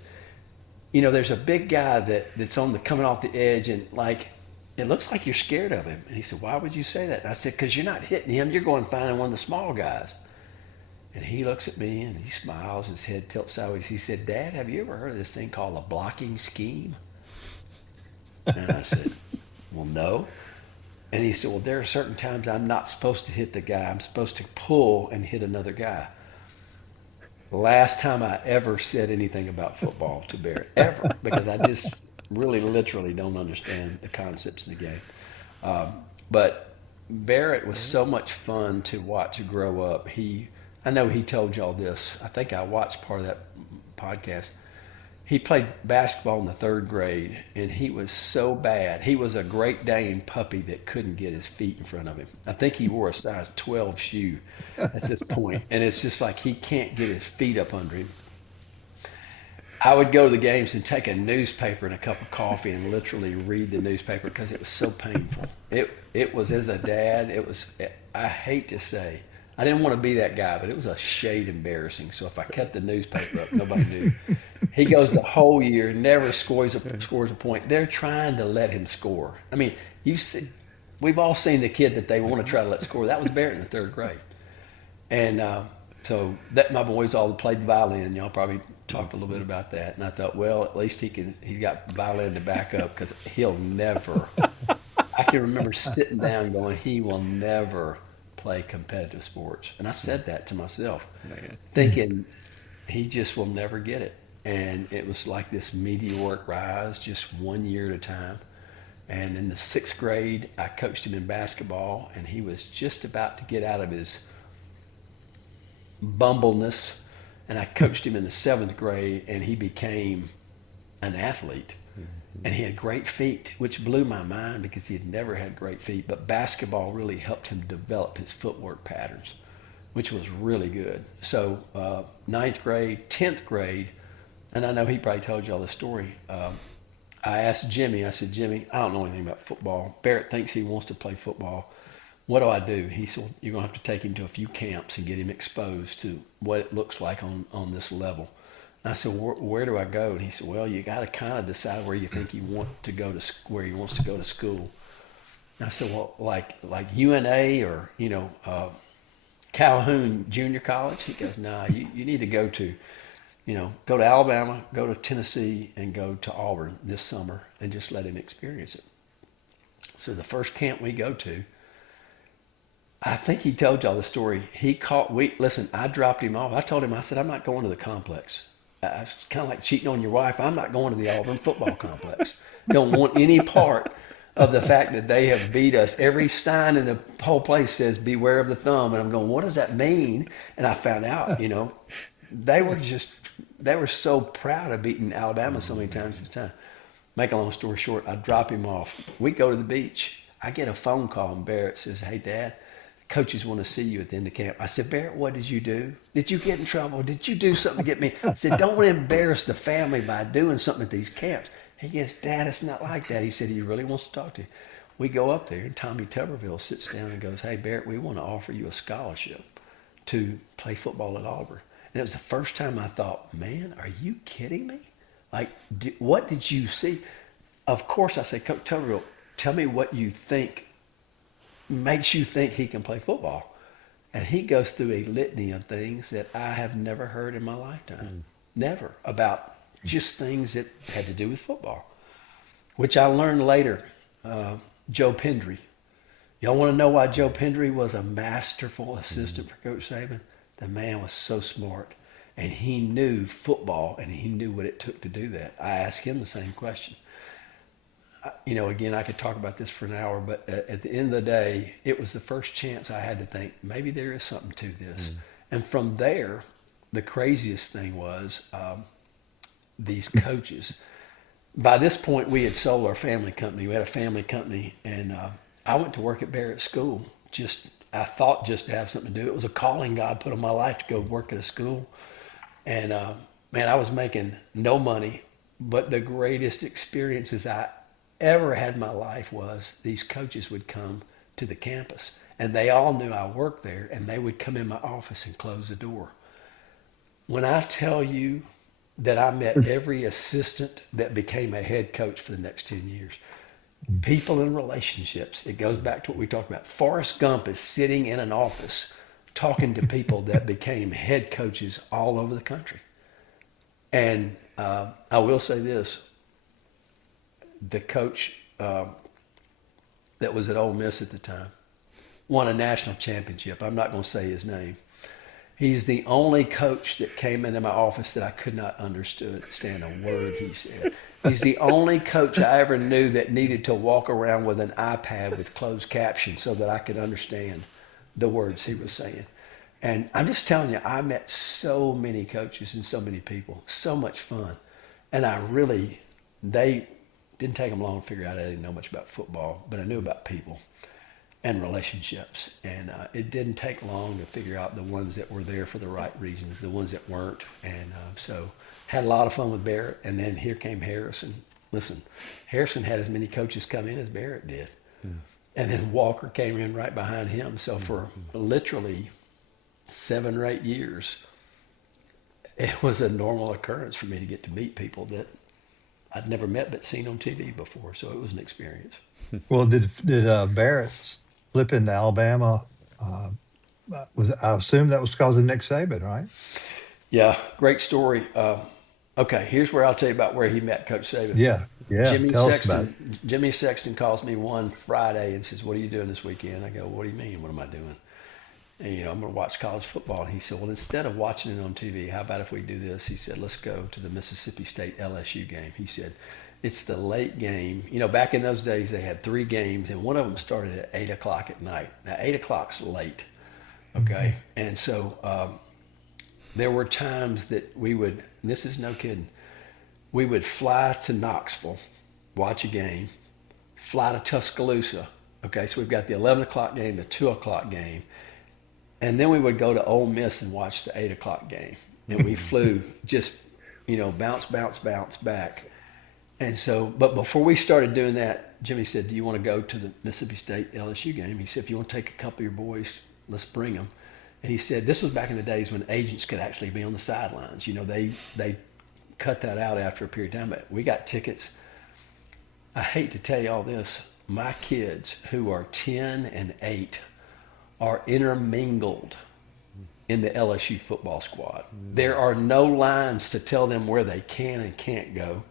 "There's a big guy that's coming off the edge, and like it looks like you're scared of him." And he said, "Why would you say that?" And I said, "Because you're not hitting him. You're going finding one of the small guys." And he looks at me and he smiles, his head tilts sideways. He said, "Dad, have you ever heard of this thing called a blocking scheme?" And I said, "Well, no." And he said, "Well, there are certain times I'm not supposed to hit the guy. I'm supposed to pull and hit another guy." Last time I ever said anything about football to Barrett, ever, because I just really literally don't understand the concepts of the game. But Barrett was so much fun to watch grow up. I know he told y'all this. I think I watched part of that podcast. He played basketball in the 3rd grade, and he was so bad. He was a Great Dane puppy that couldn't get his feet in front of him. I think he wore a size 12 shoe at this point, and it's just like he can't get his feet up under him. I would go to the games and take a newspaper and a cup of coffee and literally read the newspaper because it was so painful. It was, as a dad, I hate to say, I didn't want to be that guy, but it was a shade embarrassing. So if I kept the newspaper up, nobody knew. He goes the whole year, never scores a point. They're trying to let him score. I mean, we've all seen the kid that they want to try to let score. That was Barrett in the 3rd grade. And so that my boys all played violin. Y'all probably talked a little bit about that. And I thought, well, at least he's got violin to back up, because he'll never. I can remember sitting down going, he will never play competitive sports. And I said that to myself, thinking he just will never get it. And it was like this meteoric rise, just 1 year at a time. And in the 6th grade, I coached him in basketball, and he was just about to get out of his bumbleness. And I coached him in the 7th grade, and he became an athlete. And he had great feet, which blew my mind because he had never had great feet. But basketball really helped him develop his footwork patterns, which was really good. So 9th grade, 10th grade, and I know he probably told you all the story. I asked Jimmy, I said, "Jimmy, I don't know anything about football. Barrett thinks he wants to play football. What do I do?" He said, "You're going to have to take him to a few camps and get him exposed to what it looks like on this level." And I said, "Where do I go?" And he said, "Well, you got to kind of decide where you think you want to go where he wants to go to school." And I said, "Well, like UNA or, Calhoun Junior College?" He goes, "No, you need to go to Alabama, go to Tennessee, and go to Auburn this summer and just let him experience it." So the first camp we go to, I think he told y'all the story. Listen, I dropped him off. I told him, I said, "I'm not going to the complex." It's kind of like cheating on your wife. I'm not going to the Auburn football complex. Don't want any part of the fact that they have beat us. Every sign in the whole place says "Beware of the thumb," and I'm going, "What does that mean?" And I found out, they were so proud of beating Alabama so many times this time. Make a long story short, I drop him off. We go to the beach. I get a phone call, and Barrett says, "Hey, Dad, coaches want to see you at the end of camp." I said, "Barrett, what did you do? Did you get in trouble? Did you do something to get me?" I said, "Don't embarrass the family by doing something at these camps." He goes, "Dad, it's not like that." He said, "He really wants to talk to you." We go up there, and Tommy Tuberville sits down and goes, "Hey, Barrett, we want to offer you a scholarship to play football at Auburn." And it was the first time I thought, man, are you kidding me? Like, what did you see? Of course, I said, "Coach Tuberville, tell me what you think makes you think he can play football." And he goes through a litany of things that I have never heard in my lifetime. Never. About just things that had to do with football, which I learned later. Joe Pendry. Y'all want to know why Joe Pendry was a masterful assistant for Coach Saban? The man was so smart, and he knew football, and he knew what it took to do that. I asked him the same question. Again, I could talk about this for an hour, but at the end of the day, it was the first chance I had to think, maybe there is something to this. And from there, the craziest thing was, these coaches. By this point, we had sold our family company. We had a family company, and I went to work at Barrett School. I thought just to have something to do. It was a calling God put on my life to go work at a school. And man, I was making no money, but the greatest experiences I ever had in my life was these coaches would come to the campus, and they all knew I worked there, and they would come in my office and close the door. When I tell you that I met every assistant that became a head coach for the next 10 years, people and relationships, it goes back to what we talked about. Forrest Gump is sitting in an office talking to people that became head coaches all over the country. And I will say this, the coach that was at Ole Miss at the time won a national championship. I'm not going to say his name. He's the only coach that came into my office that I could not understand a word he said. He's the only coach I ever knew that needed to walk around with an iPad with closed captions so that I could understand the words he was saying. And I'm just telling you, I met so many coaches and so many people, so much fun. And they didn't take them long to figure out I didn't know much about football, but I knew about people and relationships. And it didn't take long to figure out the ones that were there for the right reasons, the ones that weren't. And so had a lot of fun with Barrett. And then here came Harrison. Listen, Harrison had as many coaches come in as Barrett did. And then Walker came in right behind him. So for literally 7 or 8 years, it was a normal occurrence for me to get to meet people that I'd never met but seen on TV before. So it was an experience. Well, did Barrett flip into Alabama? I assume that was because of Nick Saban, right? Yeah, great story. Okay, here's where I'll tell you about where he met Coach Saban. Yeah, yeah. Tell us about it. Jimmy Sexton calls me one Friday and says, "What are you doing this weekend?" I go, "What do you mean? What am I doing?" And, I'm going to watch college football. And he said, "Well, instead of watching it on TV, how about if we do this?" He said, "Let's go to the Mississippi State LSU game." He said, "It's the late game." Back in those days, they had 3 games, and one of them started at 8 o'clock at night. Now, 8 o'clock's late, okay? And so there were times that we would, and this is no kidding, we would fly to Knoxville, watch a game, fly to Tuscaloosa. Okay, so we've got the 11 o'clock game, the 2 o'clock game, and then we would go to Ole Miss and watch the 8 o'clock game. And we flew just, bounce back. And so, but before we started doing that, Jimmy said, "Do you want to go to the Mississippi State LSU game?" He said, "If you want to take a couple of your boys, let's bring them." And he said, this was back in the days when agents could actually be on the sidelines. They cut that out after a period of time, but we got tickets. I hate to tell you all this. My kids who are 10 and 8 are intermingled in the LSU football squad. There are no lines to tell them where they can and can't go.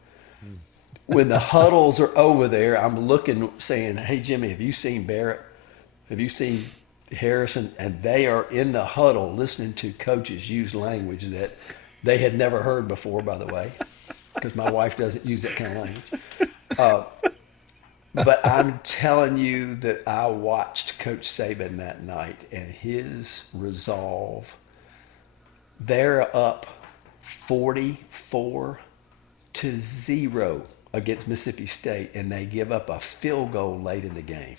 When the huddles are over there, I'm looking, saying, "Hey, Jimmy, have you seen Barrett? Have you seen Harrison?" And they are in the huddle listening to coaches use language that they had never heard before, by the way, because my wife doesn't use that kind of language. But I'm telling you that I watched Coach Saban that night, and his resolve. They're up 44-0 against Mississippi State, and they give up a field goal late in the game.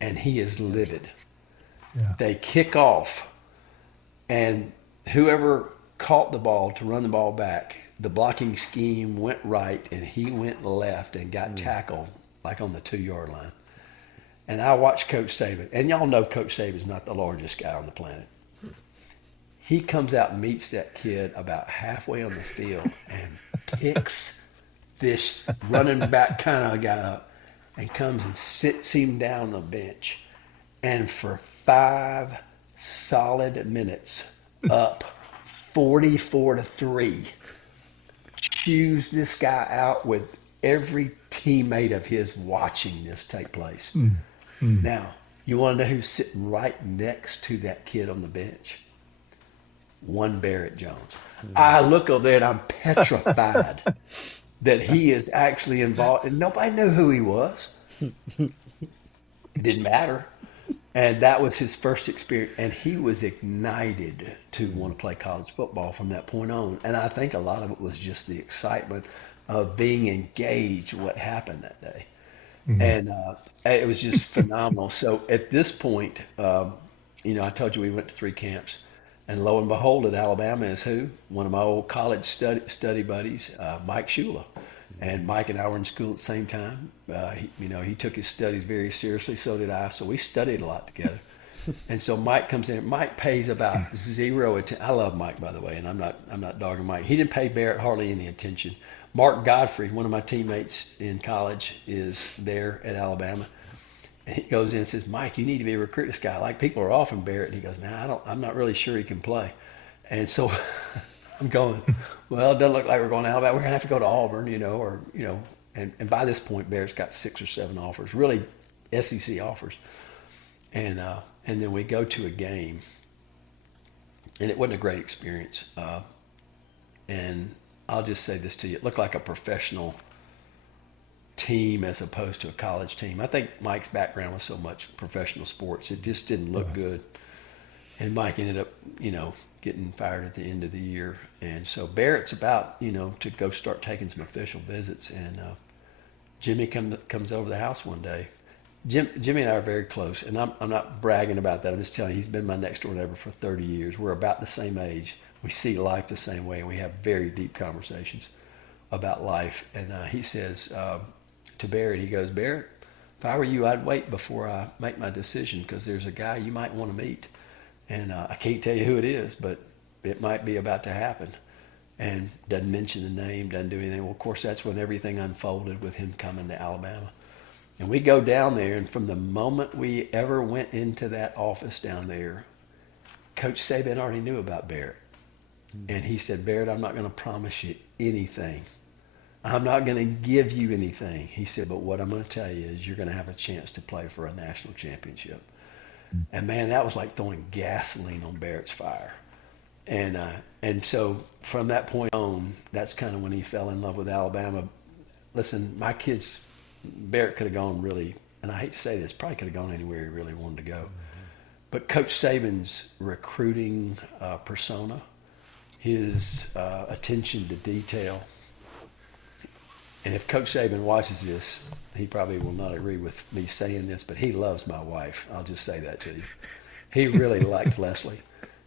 And he is livid. Yeah. They kick off, and whoever caught the ball to run the ball back, the blocking scheme went right, and he went left and got tackled like on the 2-yard line. And I watched Coach Saban, and y'all know Coach Saban's not the largest guy on the planet. He comes out and meets that kid about halfway on the field and picks this running back kind of guy up and comes and sits him down on the bench. And for 5 solid minutes, up 44-3, chews this guy out with every teammate of his watching this take place. Now, you want to know who's sitting right next to that kid on the bench? One Barrett Jones. I look over there and I'm petrified that he is actually involved. And nobody knew who he was. It didn't matter. And that was his first experience, and he was ignited to want to play college football from that point on. And I think a lot of it was just the excitement of being engaged what happened that day. Mhm. And it was just phenomenal. So at this point, I told you we went to 3 camps, and lo and behold, at Alabama is who? One of my old college study buddies, Mike Shula. And Mike and I were in school at the same time. He took his studies very seriously. So did I. So we studied a lot together. And so Mike comes in. Mike pays about zero attention. I love Mike, by the way, and I'm not dogging Mike. He didn't pay Barrett hardly any attention. Mark Godfrey, one of my teammates in college, is there at Alabama. And he goes in and says, "Mike, you need to be a recruit this guy. Like, people are offering Barrett." And he goes, "Man, I'm not really sure he can play." And so I'm going, well, it doesn't look like we're going to Alabama. We're going to have to go to Auburn, and by this point, Barrett's got 6 or 7 offers, really SEC offers. And then we go to a game, and it wasn't a great experience. And I'll just say this to you: it looked like a professional team as opposed to a college team. I think Mike's background was so much professional sports; it just didn't look good. And Mike ended up, getting fired at the end of the year. And so Barrett's about, to go start taking some official visits. And Jimmy comes over the house one day. Jimmy and I are very close, and I'm not bragging about that. I'm just telling you, he's been my next door neighbor for 30 years. We're about the same age. We see life the same way, and we have very deep conversations about life. And he says to Barrett, he goes, "Barrett, if I were you, I'd wait before I make my decision, because there's a guy you might want to meet. And I can't tell you who it is, but it might be about to happen." And doesn't mention the name, doesn't do anything. Well, of course, that's when everything unfolded with him coming to Alabama. And we go down there, and from the moment we ever went into that office down there, Coach Saban already knew about Barrett. And he said, "Barrett, I'm not going to promise you anything. I'm not going to give you anything." He said, "But what I'm going to tell you is you're going to have a chance to play for a national championship." And man, that was like throwing gasoline on Barrett's fire. And so from that point on, that's kind of when he fell in love with Alabama. Listen, my kids, Barrett could have gone really, and I hate to say this, probably could have gone anywhere he really wanted to go. But Coach Saban's recruiting persona, his attention to detail, and if Coach Saban watches this, he probably will not agree with me saying this, but he loves my wife. I'll just say that to you. He really liked Leslie.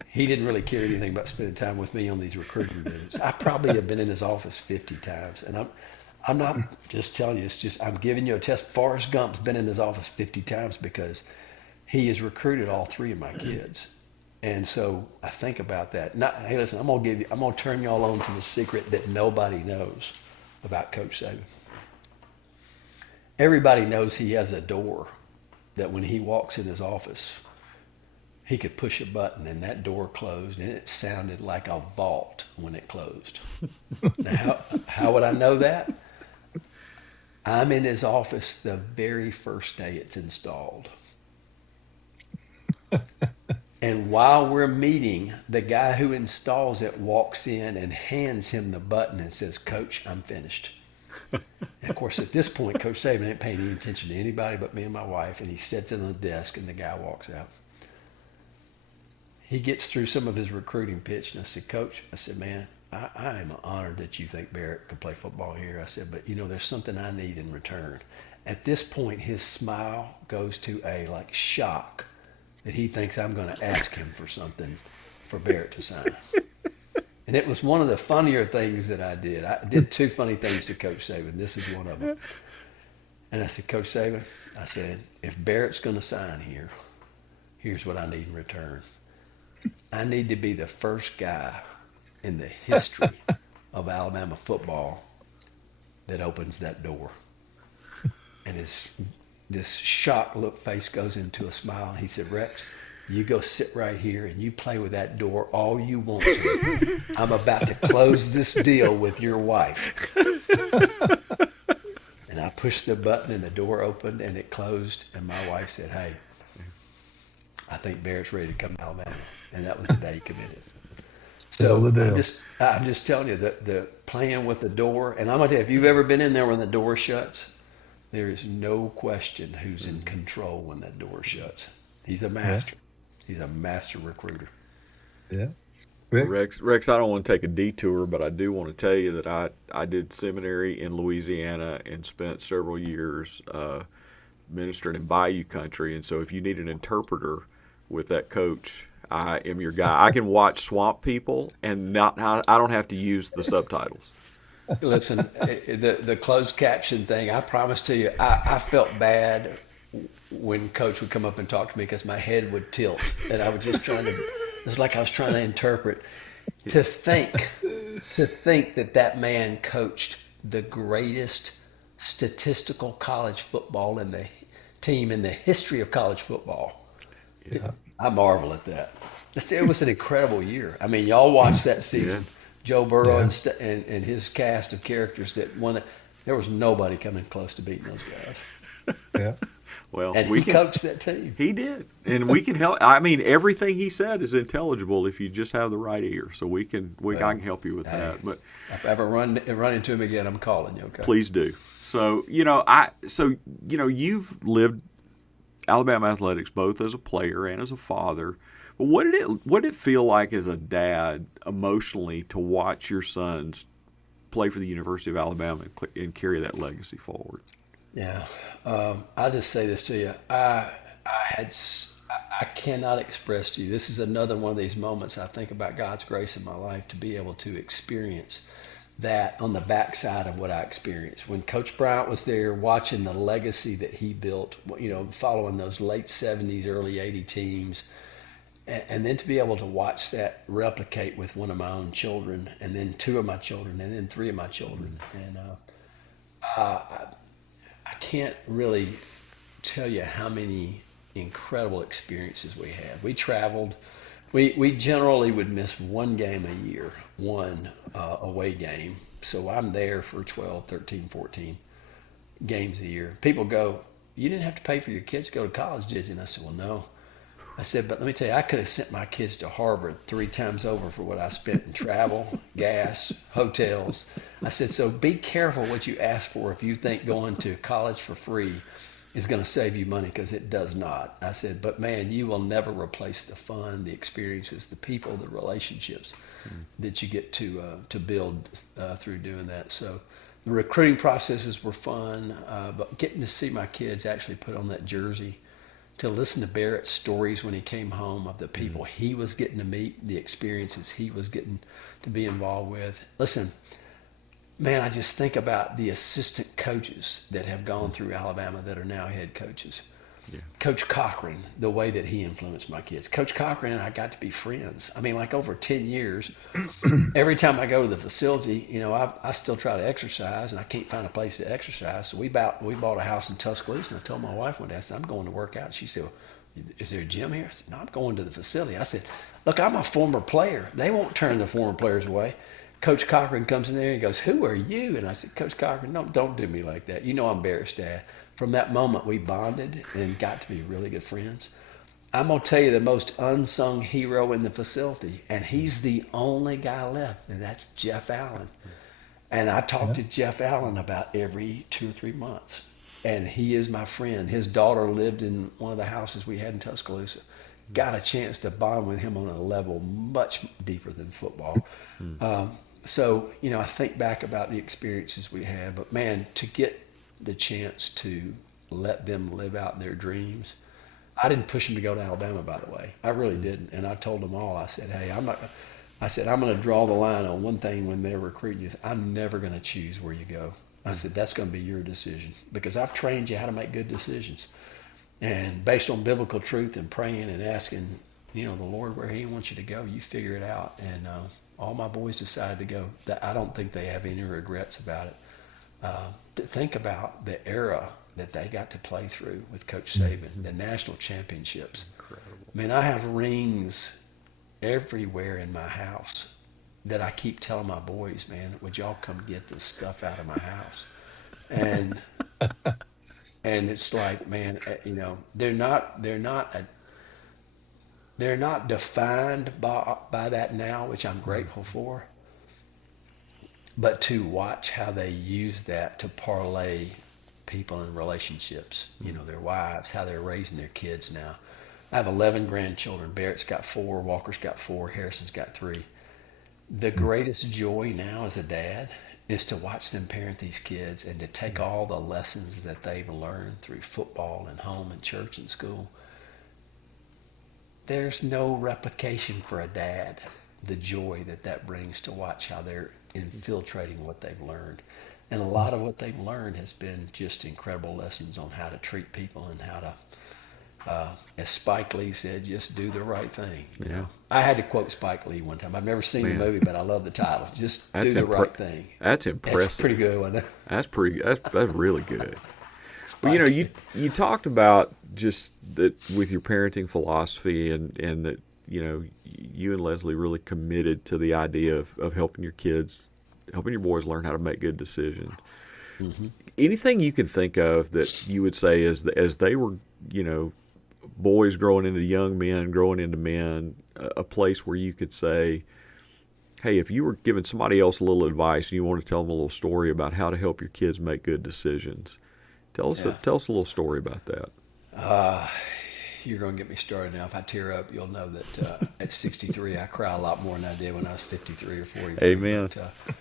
He didn't really care anything about spending time with me on these recruiting visits. I probably have been in his office 50 times, and I'm not just telling you. It's just I'm giving you a test. Forrest Gump's been in his office 50 times because he has recruited all 3 of my kids. And so I think about that. Hey, listen, I'm gonna turn y'all on to the secret that nobody knows about Coach Saban. Everybody knows he has a door that when he walks in his office, he could push a button and that door closed, and it sounded like a vault when it closed. Now, how would I know that? I'm in his office the very first day it's installed. And while we're meeting, the guy who installs it walks in and hands him the button and says, "Coach, I'm finished." And of course, at this point, Coach Saban ain't paying any attention to anybody but me and my wife, and he sits at the desk, and the guy walks out. He gets through some of his recruiting pitch, and I said, "Coach," I said, "man, I am honored that you think Barrett could play football here." I said, "But there's something I need in return." At this point, his smile goes to a shock that he thinks I'm going to ask him for something for Barrett to sign. And it was one of the funnier things that I did. I did 2 funny things to Coach Saban. This is one of them. And I said, "Coach Saban," I said, "if Barrett's going to sign here, here's what I need in return. I need to be the first guy in the history of Alabama football that opens that door." And this shocked look face goes into a smile. And he said, "Rex, you go sit right here and you play with that door all you want to. I'm about to close this deal with your wife." And I pushed the button and the door opened and it closed. And my wife said, "Hey, I think Barrett's ready to come to Alabama." And that was the day he committed. Seal So the deal. I'm just telling you that the playing with the door, and I'm gonna tell you, if you've ever been in there when the door shuts, there is no question who's in control when that door shuts. He's a Yeah. master. He's a master recruiter. Yeah. Rick? Rex, I don't want to take a detour, but I do want to tell you that I did seminary in Louisiana and spent several years ministering in Bayou country. And so if you need an interpreter with that coach, I am your guy. I can watch Swamp People and not I don't have to use the subtitles. Listen, the closed caption thing, I promise to you, I felt bad when coach would come up and talk to me because my head would tilt and I was just trying to, it's like I was trying to interpret. To think, to think that that man coached the greatest statistical college football in the team in the history of college football. Yeah. I marvel at that. It was an incredible year. I mean, y'all watched that Yeah. season. Joe Burrow Yeah. and his cast of characters that won it. There was nobody coming close to beating those guys. Yeah. Well, And we he can. coached that team. He did, and we can help. I mean, everything he said is intelligible if you just have the right ear. So I can help you with Hey, that. But if I ever run into him again, I'm calling you, okay? please do. So you've lived Alabama athletics both as a player and as a father. But what did it feel like as a dad emotionally to watch your sons play for the University of Alabama and carry that legacy forward? Yeah, I'll just say this to you. I cannot express to you. This is another one of these moments I think about God's grace in my life to be able to experience that on the backside of what I experienced when Coach Bryant was there, watching the legacy that he built. Following those late '70s, early '80 teams, and then to be able to watch that replicate with one of my own children, and then two of my children, and then three of my children, and I can't really tell you how many incredible experiences we had. We traveled. We generally would miss one game a year, one away game. So I'm there for 12, 13, 14 games a year. People go, you didn't have to pay for your kids to go to college, did you? And I said, well, no. I said, but let me tell you, I could have sent my kids to Harvard 3 times over for what I spent in travel, gas, hotels. I said, so be careful what you ask for if you think going to college for free is going to save you money, because it does not. I said, but man, you will never replace the fun, the experiences, the people, the relationships that you get to build through doing that. So the recruiting processes were fun, but getting to see my kids actually put on that jersey, to listen to Barrett's stories when he came home of the people he was getting to meet, the experiences he was getting to be involved with. Listen, man, I just think about the assistant coaches that have gone through Alabama that are now head coaches. Yeah. Coach Cochran, the way that he influenced my kids. Coach Cochran and I got to be friends. I mean, like over 10 years, every time I go to the facility, I still try to exercise, and I can't find a place to exercise. So we bought a house in Tuscaloosa, and I told my wife one day, I said, I'm going to work out. She said, well, is there a gym here? I said, no, I'm going to the facility. I said, look, I'm a former player. They won't turn the former players away. Coach Cochran comes in there and goes, who are you? And I said, Coach Cochran, don't do me like that. I'm Barrett's dad. From that moment, we bonded and got to be really good friends. I'm going to tell you the most unsung hero in the facility, and he's the only guy left, and that's Jeff Allen. And I talk to Jeff Allen about every 2 or 3 months, and he is my friend. His daughter lived in one of the houses we had in Tuscaloosa. Got a chance to bond with him on a level much deeper than football. So, I think back about the experiences we had, but man, to get the chance to let them live out their dreams. I didn't push them to go to Alabama, by the way. I really didn't. And I told them all, I said, hey, I'm going to draw the line on one thing when they're recruiting you. I'm never going to choose where you go. I said, that's going to be your decision, because I've trained you how to make good decisions. And based on biblical truth and praying and asking, the Lord where he wants you to go, you figure it out. And all my boys decided to go. I don't think they have any regrets about it. To think about the era that they got to play through with Coach Saban, the national championships. Incredible. I mean, I have rings everywhere in my house that I keep telling my boys, man, would y'all come get this stuff out of my house? And it's like, man, they're not defined by that now, which I'm grateful for. But to watch how they use that to parlay people in relationships, their wives, how they're raising their kids now. I have 11 grandchildren. Barrett's got 4, Walker's got 4, Harrison's got 3. The greatest joy now as a dad is to watch them parent these kids and to take all the lessons that they've learned through football and home and church and school. There's no replication for a dad, the joy that that brings to watch how they're infiltrating what they've learned. And a lot of what they've learned has been just incredible lessons on how to treat people and how to, as Spike Lee said, just do the right thing. You know? I had to quote Spike Lee one time. I've never seen the movie, but I love the title. Just do the right thing. That's impressive. That's pretty good, wasn't it? That's really good. Well, you know, you talked about just that with your parenting philosophy and that, you know, you and Leslie really committed to the idea of helping your kids, helping your boys learn how to make good decisions. Mm-hmm. Anything you could think of that you would say as they were, you know, boys growing into young men, growing into men, a place where you could say, hey, if you were giving somebody else a little advice and you want to tell them a little story about how to help your kids make good decisions, tell us a little story about that. You're going to get me started now. If I tear up, you'll know that at 63, I cry a lot more than I did when I was 53 or 43. Amen.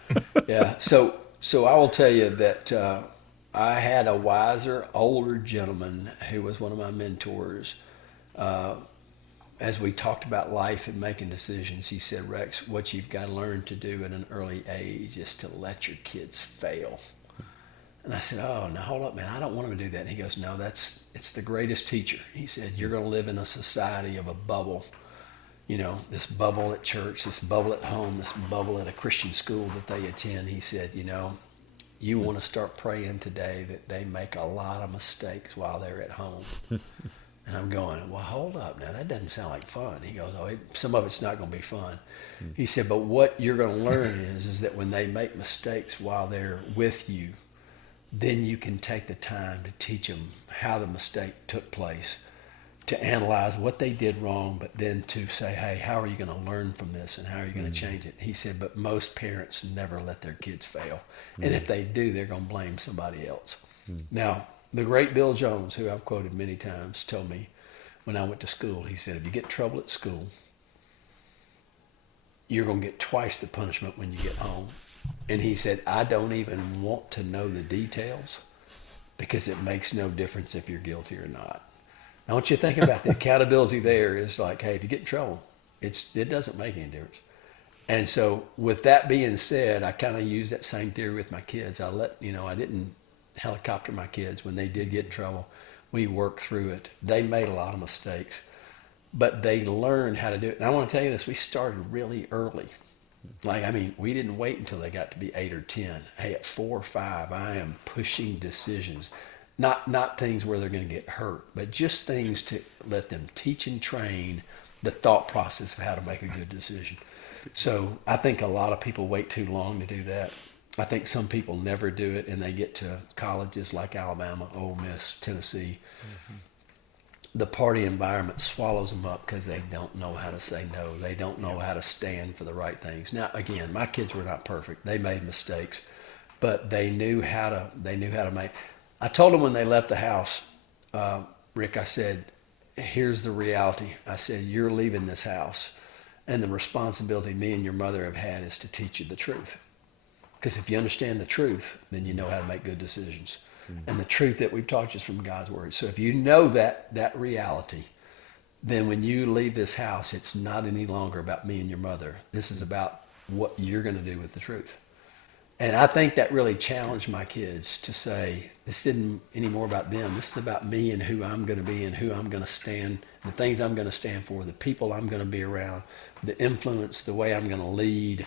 But, yeah. So I will tell you that I had a wiser, older gentleman who was one of my mentors. As we talked about life and making decisions, he said, Rex, what you've got to learn to do at an early age is to let your kids fail. And I said, oh, now hold up, man. I don't want him to do that. And he goes, no, it's the greatest teacher. He said, you're going to live in a society of a bubble. You know, this bubble at church, this bubble at home, this bubble at a Christian school that they attend. He said, you know, you want to start praying today that they make a lot of mistakes while they're at home. And I'm going, well, hold up now. That doesn't sound like fun. He goes, oh, some of it's not going to be fun. He said, but what you're going to learn is that when they make mistakes while they're with you, then you can take the time to teach them how the mistake took place, to analyze what they did wrong, but then to say, hey, how are you going to learn from this and how are you going to change it? He said, but most parents never let their kids fail. And if they do, they're going to blame somebody else. Now, the great Bill Jones, who I've quoted many times, told me when I went to school, he said, if you get in trouble at school, you're going to get twice the punishment when you get home. And he said, I don't even want to know the details because it makes no difference if you're guilty or not. Now, I want you to think about the accountability there is like, hey, if you get in trouble, it doesn't make any difference. And so with that being said, I kind of use that same theory with my kids. I didn't helicopter my kids when they did get in trouble. We worked through it. They made a lot of mistakes, but they learned how to do it. And I want to tell you this, we started really early. We didn't wait until they got to be 8 or 10. Hey, at 4 or 5, I am pushing decisions, not things where they're going to get hurt, but just things to let them teach and train the thought process of how to make a good decision. So I think a lot of people wait too long to do that. I think some people never do it, and they get to colleges like Alabama, Ole Miss, Tennessee. Mm-hmm. The party environment swallows them up because they don't know how to say no. They don't know how to stand for the right things. Now, again, my kids were not perfect. They made mistakes, but they knew how to make. I told them when they left the house, Rick, I said, here's the reality. I said, you're leaving this house, and the responsibility me and your mother have had is to teach you the truth. Because if you understand the truth, then you know how to make good decisions. Mm-hmm. And the truth that we've taught you is from God's word. So if you know that reality, then when you leave this house, it's not any longer about me and your mother. This is about what you're going to do with the truth. And I think that really challenged my kids to say, this isn't any more about them. This is about me and who I'm going to be and who I'm going to stand, the things I'm going to stand for, the people I'm going to be around, the influence, the way I'm going to lead.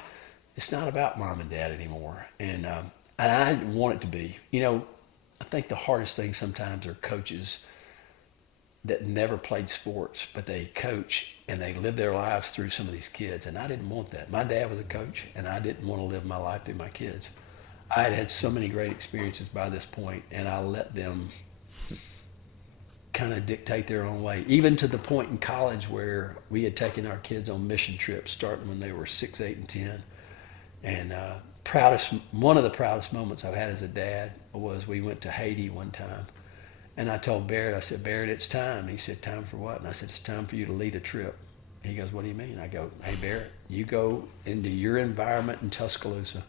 It's not about mom and dad anymore. And I didn't want it to be. You know, I think the hardest thing sometimes are coaches that never played sports, but they coach and they live their lives through some of these kids. And I didn't want that. My dad was a coach, and I didn't want to live my life through my kids. I had had so many great experiences by this point, and I let them kind of dictate their own way, even to the point in college where we had taken our kids on mission trips starting when they were 6, 8, and 10. And one of the proudest moments I've had as a dad was we went to Haiti one time, And I told Barrett, I said, Barrett, it's time. He said, time for what? And I said, it's time for you to lead a trip. He goes, what do you mean? I go, hey, Barrett, you go into your environment in Tuscaloosa.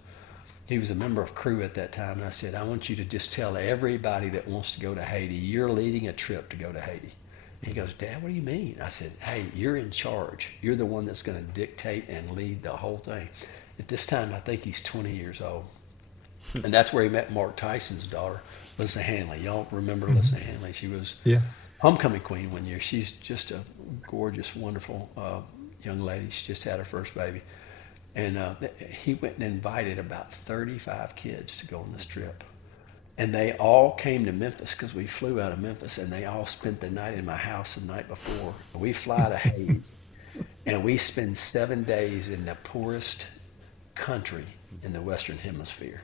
He was a member of crew at that time. And I said, I want you to just tell everybody that wants to go to Haiti, you're leading a trip to go to Haiti. He goes, Dad, what do you mean? I said, hey, you're in charge. You're the one that's going to dictate and lead the whole thing. At this time, I think he's 20 years old. And that's where he met Mark Tyson's daughter, Lissa Hanley. Y'all remember Lissa Hanley? She was Yeah. homecoming queen one year. She's just a gorgeous, wonderful young lady. She just had her first baby. And he went and invited about 35 kids to go on this trip. And they all came to Memphis because we flew out of Memphis, and they all spent the night in my house the night before. We fly to Haiti, and we spend 7 days in the poorest country in the Western Hemisphere.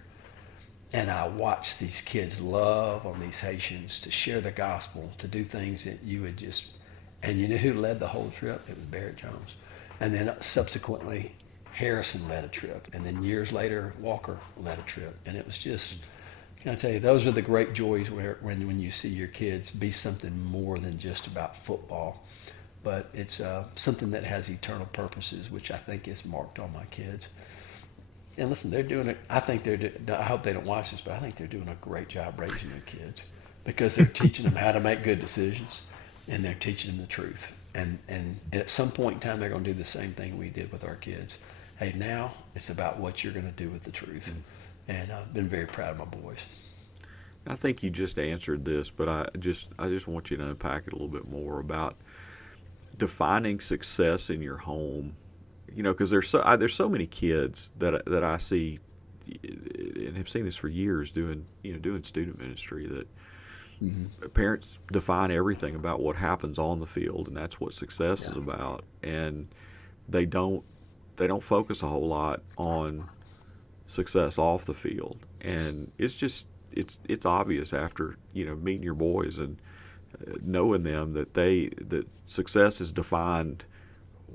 And I watched these kids love on these Haitians, to share the gospel, to do things that you would just, and you know who led the whole trip? It was Barrett Jones. And then subsequently, Harrison led a trip. And then years later, Walker led a trip. And it was just, can I tell you, those are the great joys when you see your kids be something more than just about football. But it's something that has eternal purposes, which I think is marked on my kids. And listen, they're doing it. I hope they don't watch this, but I think they're doing a great job raising their kids, because they're teaching them how to make good decisions, and they're teaching them the truth. And at some point in time, they're going to do the same thing we did with our kids. Hey, now it's about what you're going to do with the truth. And I've been very proud of my boys. I think you just answered this, but I just want you to unpack it a little bit more about defining success in your home. You know, because there's so many kids that I see and have seen this for years doing student ministry, that parents define everything about what happens on the field, and that's what success is about, and they don't focus a whole lot on success off the field. And it's obvious after meeting your boys and knowing them that success is defined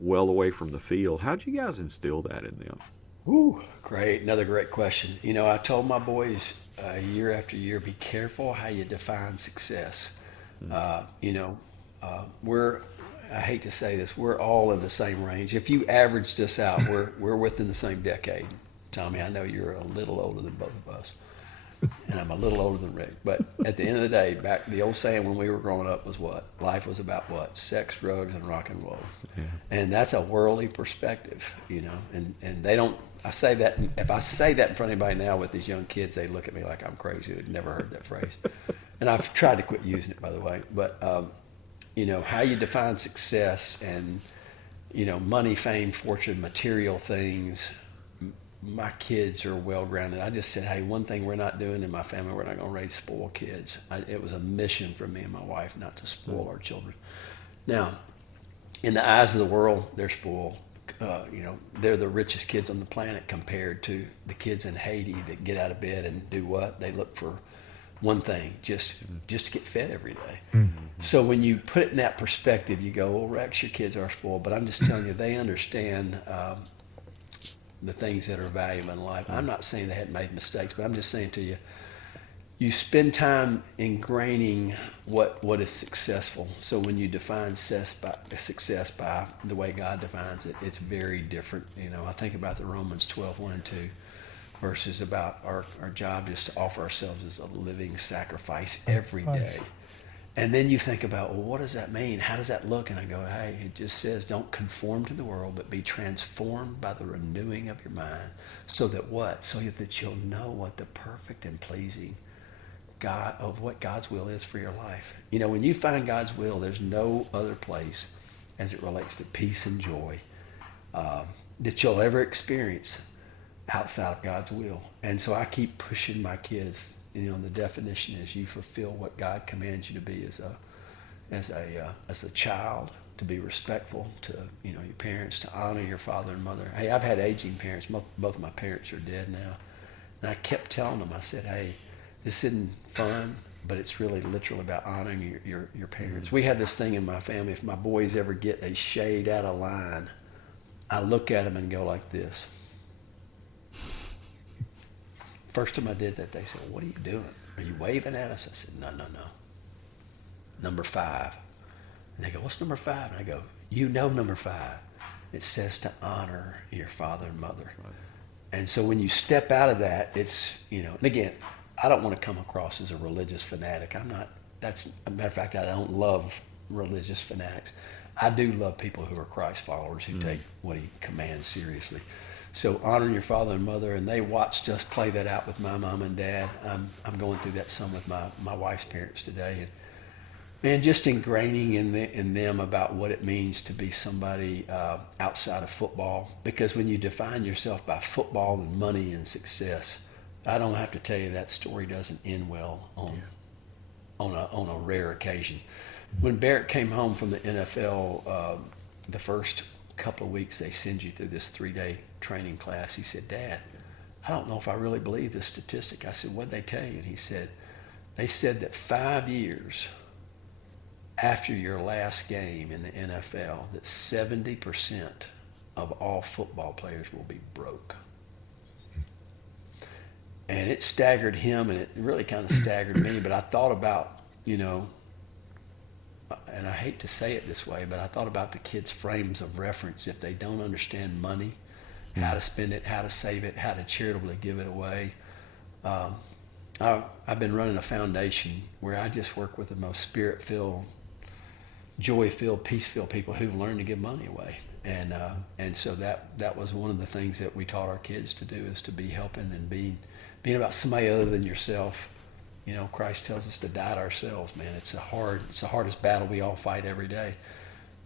well away from the field. How'd you guys instill that in them? Ooh, great. Another great question. I told my boys year after year, be careful how you define success. I hate to say this, we're all in the same range. If you averaged us out, we're within the same decade. Tommy, I know you're a little older than both of us, and I'm a little older than Rick. But at the end of the day, back the old saying when we were growing up was what? Life was about what? Sex, drugs, and rock and roll. Yeah. And that's a worldly perspective, and they don't. I say that, if I say that in front of anybody now with these young kids, they look at me like I'm crazy. They've never heard that phrase. And I've tried to quit using it, by the way. But, how you define success and, money, fame, fortune, material things. My kids are well-grounded. I just said, hey, one thing we're not doing in my family, we're not going to raise spoiled kids. It was a mission for me and my wife not to spoil our children. Now, in the eyes of the world, they're spoiled. They're the richest kids on the planet compared to the kids in Haiti that get out of bed and do what? They look for one thing, just to get fed every day. Mm-hmm. So when you put it in that perspective, you go, well, Rex, your kids are spoiled. But I'm just telling you, they understand the things that are valuable in life. I'm not saying they hadn't made mistakes, but I'm just saying to you, you spend time ingraining what is successful. So when you define success by the way God defines it, it's very different. I think about the Romans 12:1-2 verses about our job is to offer ourselves as a living sacrifice every day. And then you think about, well, what does that mean? How does that look? And I go, hey, it just says, don't conform to the world, but be transformed by the renewing of your mind. So that what? So that you'll know what the perfect and pleasing what God's will is for your life. When you find God's will, there's no other place as it relates to peace and joy that you'll ever experience outside of God's will. And so I keep pushing my kids. The definition is you fulfill what God commands you to be as a child, to be respectful to your parents, to honor your father and mother. Hey, I've had aging parents. Both of my parents are dead now, and I kept telling them. I said, hey, this isn't fun, but it's really literally about honoring your parents. We have this thing in my family. If my boys ever get a shade out of line, I look at them and go like this. First time I did that, they said, what are you doing? Are you waving at us? I said, no. number 5. And they go, what's number 5? And I go, you know number 5. It says to honor your father and mother. Right. And so when you step out of that, it's, and again, I don't want to come across as a religious fanatic. I'm not, that's a matter of fact, I don't love religious fanatics. I do love people who are Christ followers who take what he commands seriously. So honoring your father and mother, and they watched us play that out with my mom and dad. I'm going through that some with my wife's parents today. And man, just ingraining in them about what it means to be somebody outside of football. Because when you define yourself by football and money and success, I don't have to tell you that story doesn't end well on a rare occasion. When Barrett came home from the NFL, the first couple of weeks they send you through this 3-day training class. He said, Dad, I don't know if I really believe this statistic. I said, what'd they tell you? And he said, they said that 5 years after your last game in the NFL, that 70% of all football players will be broke. And it staggered him, and it really kind of staggered me. But I thought about, and I hate to say it this way, but I thought about the kids' frames of reference. If they don't understand money, how to spend it, how to save it, how to charitably give it away. I've been running a foundation where I just work with the most spirit-filled, joy-filled, peace-filled people who've learned to give money away. And so that was one of the things that we taught our kids to do, is to be helping and being about somebody other than yourself. Christ tells us to die to ourselves, man. It's the hardest battle we all fight every day.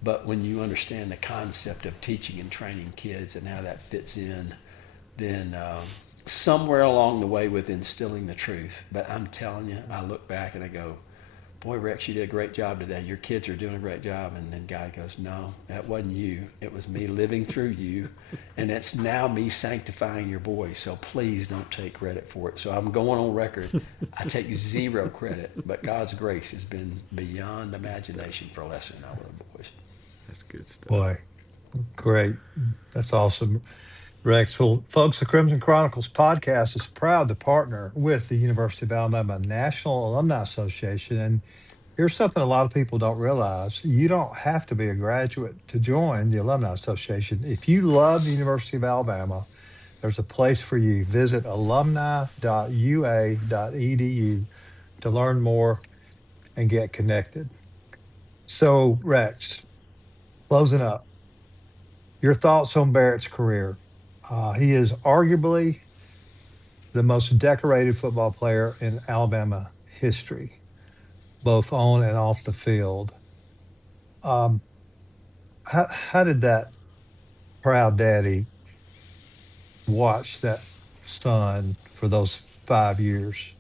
But when you understand the concept of teaching and training kids and how that fits in, then somewhere along the way with instilling the truth. But I'm telling you, I look back and I go, boy, Rex, you did a great job today. Your kids are doing a great job. And then God goes, no, that wasn't you. It was me living through you. And it's now me sanctifying your boys. So please don't take credit for it. So I'm going on record. I take zero credit. But God's grace has been beyond imagination for lesson out with the boys. That's good stuff. Boy, great. That's awesome. Rex. Well, folks, the Crimson Chronicles podcast is proud to partner with the University of Alabama National Alumni Association. And here's something a lot of people don't realize. You don't have to be a graduate to join the Alumni Association. If you love the University of Alabama, there's a place for you. Visit alumni.ua.edu to learn more and get connected. So, Rex, closing up, your thoughts on Barrett's career. He is arguably the most decorated football player in Alabama history, both on and off the field. Um, how did that proud daddy watch that son for those 5 years?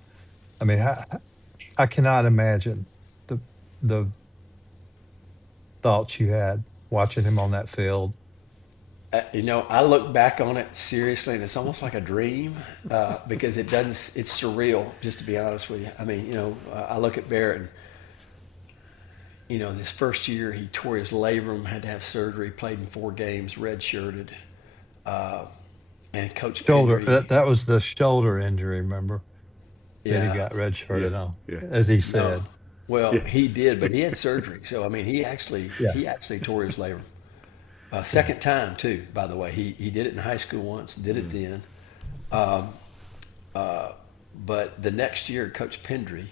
I mean, I cannot imagine the the thoughts you had watching him on that field. I look back on it seriously, and it's almost like a dream because it's surreal, just to be honest with you. I mean, I look at Barrett, and, this first year he tore his labrum, had to have surgery, played in 4 games, redshirted. And Coach Shoulder, Pendry, that was the shoulder injury, remember, that he yeah, got redshirted Yeah. on, Yeah. as he no, said. well, Yeah. he did, but he had surgery. So, I mean, he Yeah, actually tore his labrum. yeah. Second time, too, by the way. He did it in high school once, did it then. Um, but the next year, Coach Pendry,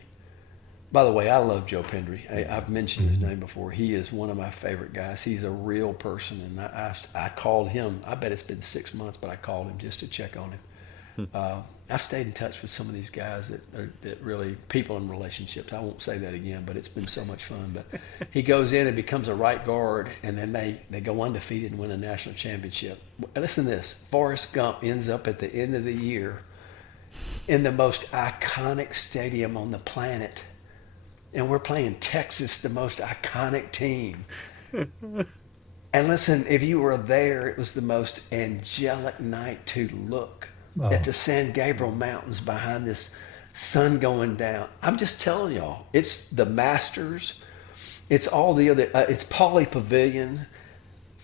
by the way, I love Joe Pendry. I've mentioned his Mhm. name before. He is one of my favorite guys. He's a real person, and I called him. I bet it's been 6 months, but I called him just to check on him. I've stayed in touch with some of these guys that really people in relationships. I won't say that again, but it's been so much fun. But he goes in and becomes a right guard, and then they go undefeated and win a national championship. Listen to this: Forrest Gump ends up at the end of the year in the most iconic stadium on the planet, and we're playing Texas, the most iconic team. And listen, if you were there, it was the most angelic night to look at the Oh, San Gabriel Mountains behind this sun going down. I'm just telling y'all, it's the Masters. It's all the other, it's Pauley Pavilion.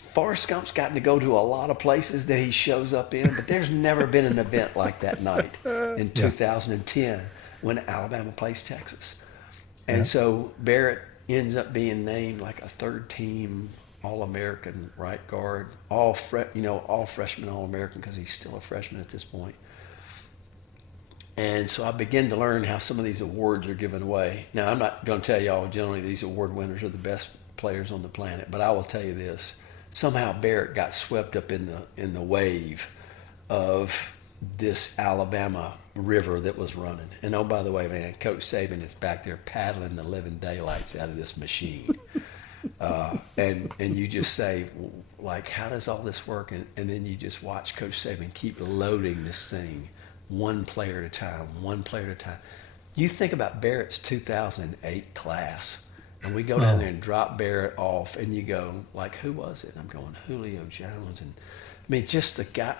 Forrest Gump's gotten to go to a lot of places that he shows up in, but there's never been an event like that night in yeah, 2010 when Alabama plays Texas. And yeah. so Barrett, ends up being named like a third team All-American right guard, all freshman All-American because he's still a freshman at this point. And so I began to learn how some of these awards are given away. Now, I'm not going to tell y'all generally these award winners are the best players on the planet, but I will tell you this. Somehow Barrett got swept up in the wave of this Alabama river that was running. And oh, by the way, man, Coach Saban is back there paddling the living daylights out of this machine. And you just say, like, how does all this work? And then you just watch Coach Saban keep loading this thing one player at a time, one player at a time. You think about Barrett's 2008 class, and we go down there and drop Barrett off, and you go, like, who was it? And I'm going, Julio Jones. And I mean, just the guy,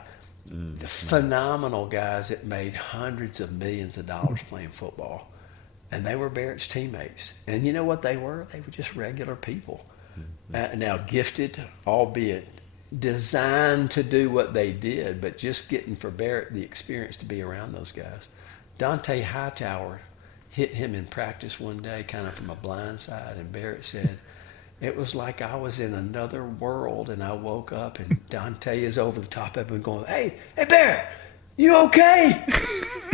the phenomenal guys that made hundreds of millions of dollars playing football. And they were Barrett's teammates. And you know what they were? They were just regular people. Now, gifted, albeit designed to do what they did, but just getting for Barrett the experience to be around those guys. Dante Hightower hit him in practice one day kind of from a blind side, and Barrett said, it was like I was in another world, and I woke up, and Dante is over the top of him going, hey Barrett, you okay?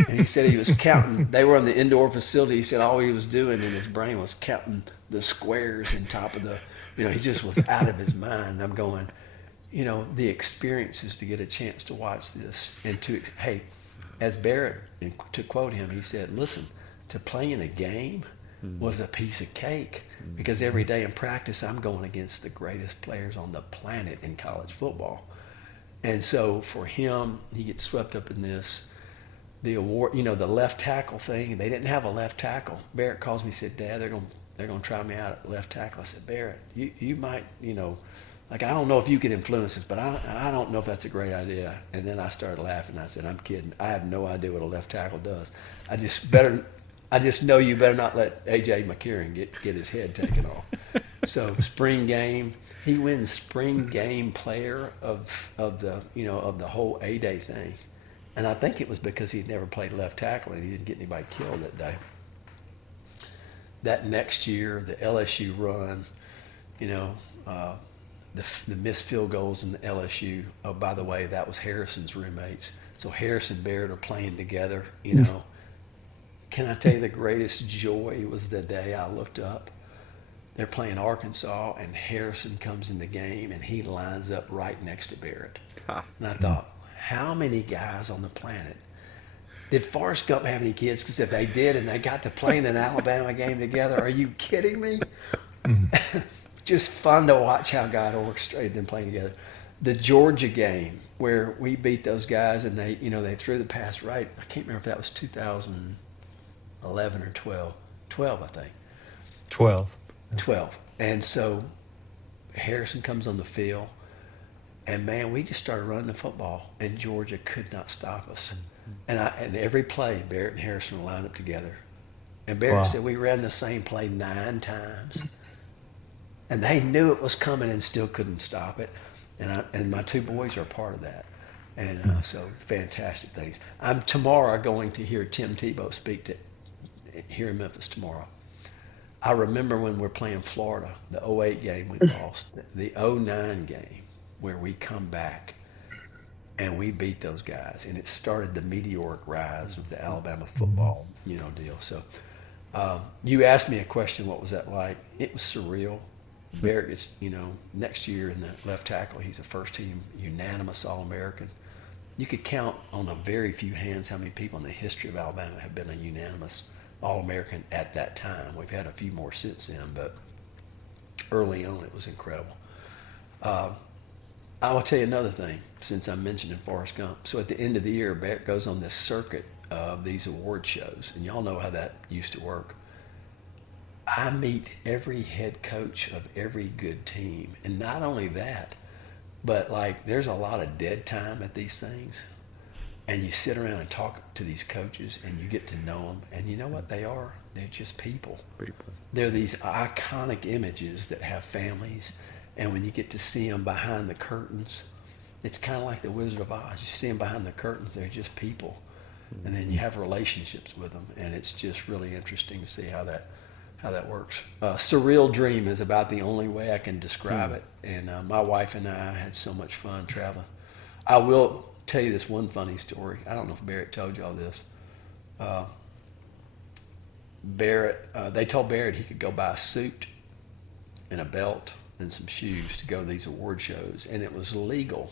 And he said he was counting. They were on the indoor facility. He said all he was doing in his brain was counting the squares in top of the, he just was out of his mind. I'm going, the experiences to get a chance to watch this and as Barrett, and to quote him, he said, listen, to play in a game was a piece of cake because every day in practice I'm going against the greatest players on the planet in college football. And so for him, he gets swept up in this. The award, the left tackle thing, they didn't have a left tackle. Barrett calls me and said, Dad, they're gonna try me out at left tackle. I said, Barrett, you might, I don't know if you can influence this, but I don't know if that's a great idea. And then I started laughing. I said, I'm kidding. I have no idea what a left tackle does. I just know you better not let A.J. McCarron get his head taken off. So spring game, he wins spring game player of the whole A-Day thing. And I think it was because he'd never played left tackle and he didn't get anybody killed that day. That next year, the LSU run, the missed field goals in the LSU. Oh, by the way, that was Harrison's roommates. So Harris and Barrett are playing together, Can I tell you the greatest joy was the day I looked up? They're playing Arkansas, and Harrison comes in the game, and he lines up right next to Barrett. And I thought, how many guys on the planet did Forrest Gump have any kids? Because if they did and they got to play in an Alabama game together, are you kidding me? Just fun to watch how God orchestrated them playing together. The Georgia game where we beat those guys and they threw the pass right. I can't remember if that was 2011 or 12. 12, I think. 12. 12. And so Harrison comes on the field. And man, we just started running the football, and Georgia could not stop us. And every play, Barrett and Harrison would line up together. And Barrett said we ran the same play 9 times, and they knew it was coming and still couldn't stop it. And my 2 boys are a part of that. And so fantastic things. I'm tomorrow going to hear Tim Tebow speak here in Memphis tomorrow. I remember when we're playing Florida, the 08 game we lost, the 09 game, where we come back and we beat those guys, and it started the meteoric rise of the Alabama football, deal. So you asked me a question, what was that like? It was surreal. Barrett is, next year in the left tackle, he's a first team unanimous All-American. You could count on a very few hands how many people in the history of Alabama have been a unanimous All-American at that time. We've had a few more since then, but early on it was incredible. I will tell you another thing, since I'm mentioning Forrest Gump. So at the end of the year, Barrett goes on this circuit of these award shows, and y'all know how that used to work. I meet every head coach of every good team, and not only that, but there's a lot of dead time at these things, and you sit around and talk to these coaches, and you get to know them, and you know what they are? They're just people. They're these iconic images that have families. And when you get to see them behind the curtains, it's kind of like the Wizard of Oz. You see them behind the curtains, they're just people. And then you have relationships with them. And it's just really interesting to see how how that works. Surreal dream is about the only way I can describe it. And my wife and I had so much fun traveling. I will tell you this one funny story. I don't know if Barrett told you all this. Uh, Barrett, they told Barrett he could go buy a suit and a belt and some shoes to go to these award shows, and it was legal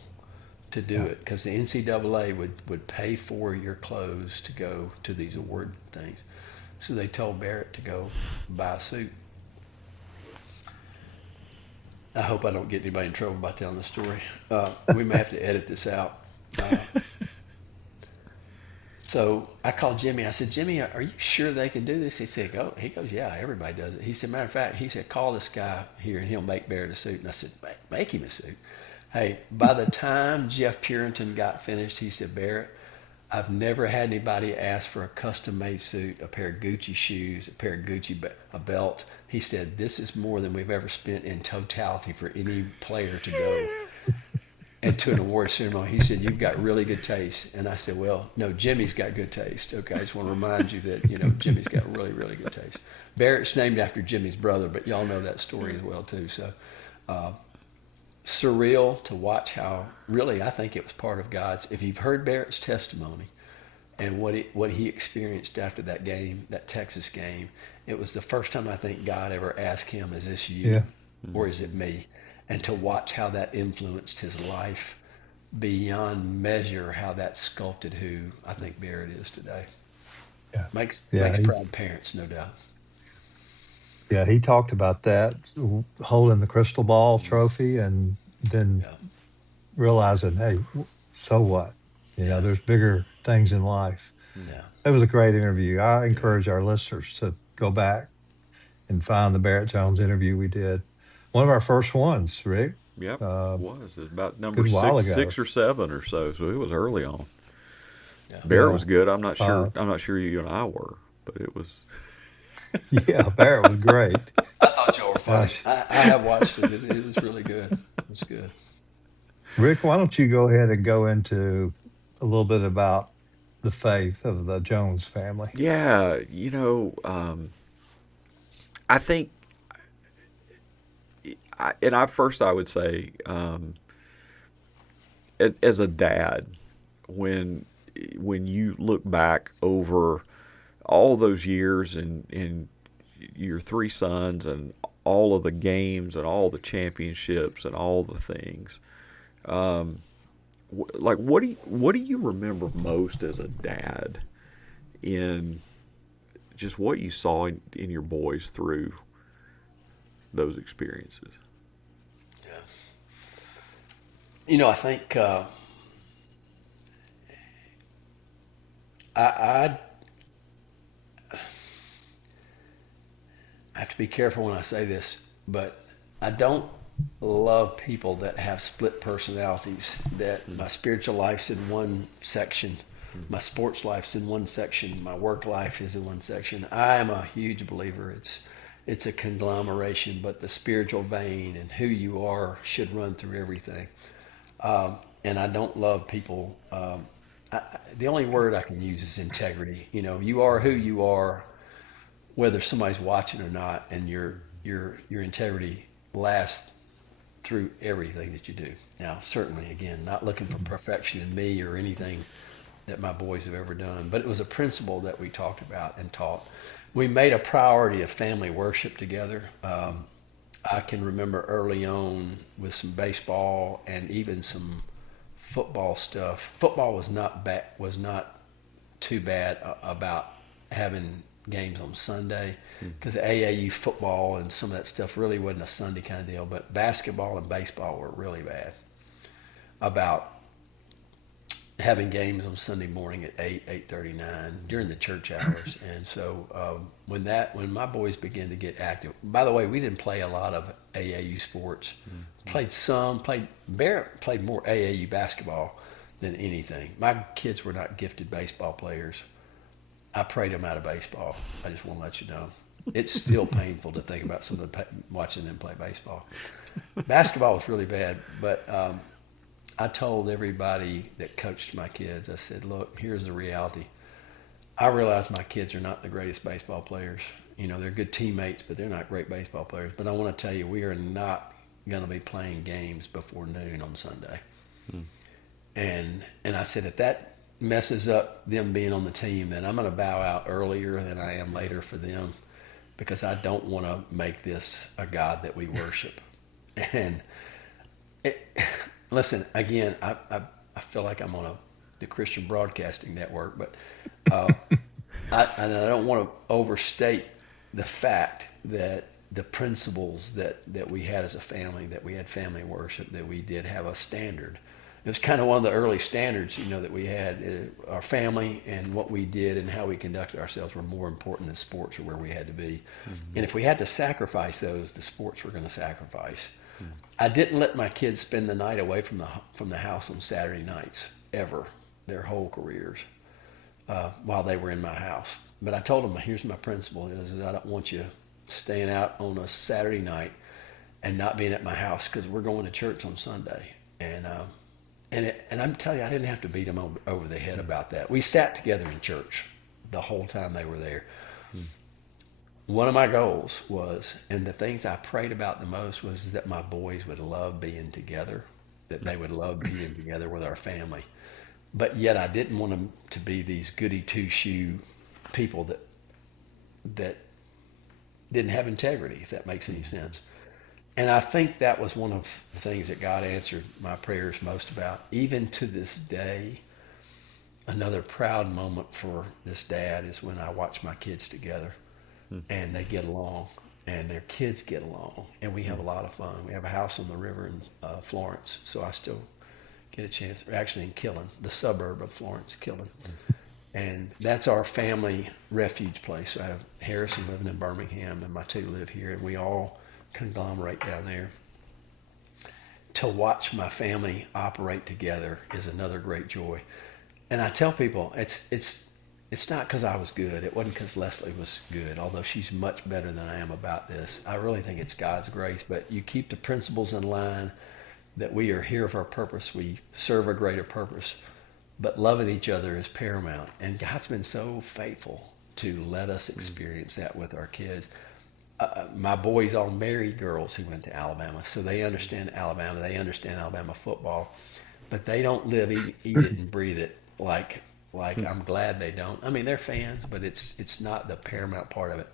to do Yeah. it because the NCAA would pay for your clothes to go to these award things. So they told Barrett to go buy a suit. I hope I don't get anybody in trouble by telling the story. We may have to edit this out. Uh, so I called Jimmy. I said, Jimmy, are you sure they can do this? He said, "Go." He goes, "Yeah, everybody does it." He said, "Matter of fact," he said, "call this guy here and he'll make Barrett a suit." And I said, "Make him a suit." Hey, by the time Jeff Purinton got finished, he said, "Barrett, I've never had anybody ask for a custom-made suit, a pair of Gucci shoes, a pair of a belt." He said, "This is more than we've ever spent in totality for any player to go and to an award ceremony." He said, "You've got really good taste." And I said, "Well, no, Jimmy's got good taste." Okay, I just want to remind you that, Jimmy's got really, really good taste. Barrett's named after Jimmy's brother, but y'all know that story as well, too. So surreal to watch how, really, I think it was part of God's. If you've heard Barrett's testimony and what he experienced after that game, that Texas game, it was the first time I think God ever asked him, "Is this you Yeah. or is it me?" And to watch how that influenced his life beyond measure, how that sculpted who I think Barrett is today. Yeah. Makes Yeah. proud parents, no doubt. Yeah. He talked about that, holding the crystal ball trophy and then Yeah, realizing, hey, so what? yeah, There's bigger things in life. yeah, It was a great interview. I yeah. encourage our listeners to go back and find the Barrett Jones interview we did. One of our first ones, Rick, Yep, a was it about number good while ago. six or seven or so? So it was early on. Yeah. Barrett was Yeah. good. I'm not sure. Uh, I'm not sure you and I were, but it was. yeah, Barrett was great. I thought y'all were funny. Gosh. I have watched it. It was really good. It was good. Rick, why don't you go ahead and go into a little bit about the faith of the Jones family? Yeah, I think, I would say, as a dad, when you look back over all those years and your three sons and all of the games and all the championships and all the things, like what do you remember most as a dad in just what you saw in your boys through those experiences? Yeah. I think I have to be careful when I say this, but I don't love people that have split personalities. That my spiritual life's in one section, my sports life's in one section, my work life is in one section. I am a huge believer. It's a conglomeration, but the spiritual vein and who you are should run through everything. And I don't love people. The only word I can use is integrity. You are who you are, whether somebody's watching or not, and your integrity lasts through everything that you do. Now, certainly, again, not looking for perfection in me or anything that my boys have ever done, but it was a principle that we talked about and taught. We made a priority of family worship together. I can remember early on with some baseball and even some football stuff. Football was not too bad about having games on Sunday because AAU football and some of that stuff really wasn't a Sunday kind of deal. But basketball and baseball were really bad about having games on Sunday morning at 8:39 during the church hours. And so when my boys began to get active, by the way, we didn't play a lot of AAU sports. Barrett played more AAU basketball than anything. My kids were not gifted baseball players. I prayed them out of baseball. I just want to let you know. It's still painful to think about watching them play baseball. Basketball was really bad, but I told everybody that coached my kids, I said, look, here's the reality. I realize my kids are not the greatest baseball players. they're good teammates, but they're not great baseball players. But I want to tell you, we are not going to be playing games before noon on Sunday. And I said, if that messes up them being on the team, then I'm going to bow out earlier than I am later for them, because I don't want to make this a God that we worship. And listen, again, I feel like I'm on the Christian Broadcasting Network, but I don't want to overstate the fact that the principles that we had as a family, that we had family worship, that we did have a standard. It was kind of one of the early standards, that we had. Our family and what we did and how we conducted ourselves were more important than sports or where we had to be. And if we had to sacrifice those, the sports were going to sacrifice. I didn't let my kids spend the night away from the house on Saturday nights, ever, their whole careers, while they were in my house. But I told them, here's my principle, is I don't want you staying out on a Saturday night and not being at my house, because we're going to church on Sunday. And I'm telling you, I didn't have to beat them over the head about that. We sat together in church the whole time they were there. One of my goals was, and the things I prayed about the most, was that my boys would love being together, that they would love being together with our family. But yet I didn't want them to be these goody two-shoe people that didn't have integrity, if that makes any sense. And I think that was one of the things that God answered my prayers most about. Even to this day, another proud moment for this dad is when I watch my kids together and they get along and their kids get along and we have a lot of fun. We have a house on the river in Florence, so I still get a chance, actually in Killen, the suburb of Florence, Killen. And that's our family refuge place. So I have Harrison living in Birmingham and my two live here, and we all conglomerate down there. To watch my family operate together is another great joy. And I tell people, it's not because I was good. It wasn't because Leslie was good, although she's much better than I am about this. I really think it's God's grace. But you keep the principles in line, that we are here for a purpose. We serve a greater purpose. But loving each other is paramount. And God's been so faithful to let us experience that with our kids. My boys all married girls who went to Alabama, so they understand Alabama. They understand Alabama football, but they don't live, eat it, and breathe it like I'm glad they don't. I mean, they're fans, but it's not the paramount part of it.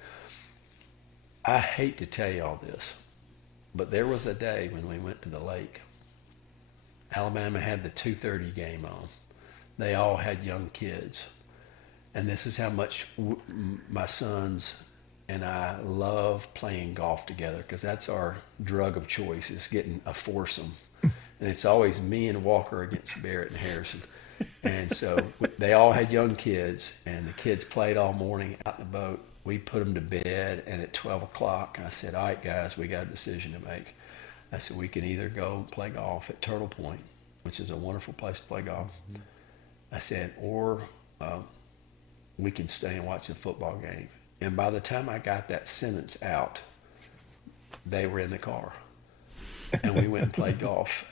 I hate to tell you all this, but there was a day when we went to the lake. Alabama had the 2:30 game on. They all had young kids, and this is how much my sons and I love playing golf together, because that's our drug of choice, is getting a foursome. And it's always me and Walker against Barrett and Harrison. And so they all had young kids, and the kids played all morning out in the boat. We put them to bed, and at 12 o'clock, I said, all right, guys, we got a decision to make. I said, we can either go play golf at Turtle Point, which is a wonderful place to play golf. I said, or we can stay and watch the football game. And by the time I got that sentence out, they were in the car, and we went and played golf.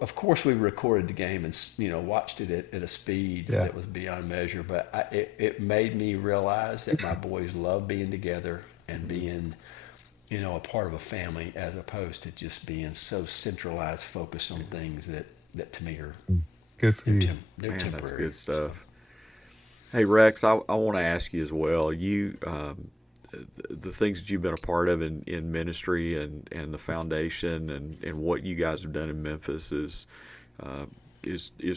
Of course, we recorded the game and watched it at a speed that was beyond measure. But it made me realize that my boys love being together and being, a part of a family, as opposed to just being so centralized, focused on things that to me are good for you. They're Man, temporary. that's good stuff. Hey Rex, I want to ask you as well. You, the things that you've been a part of in ministry and the foundation and what you guys have done in Memphis is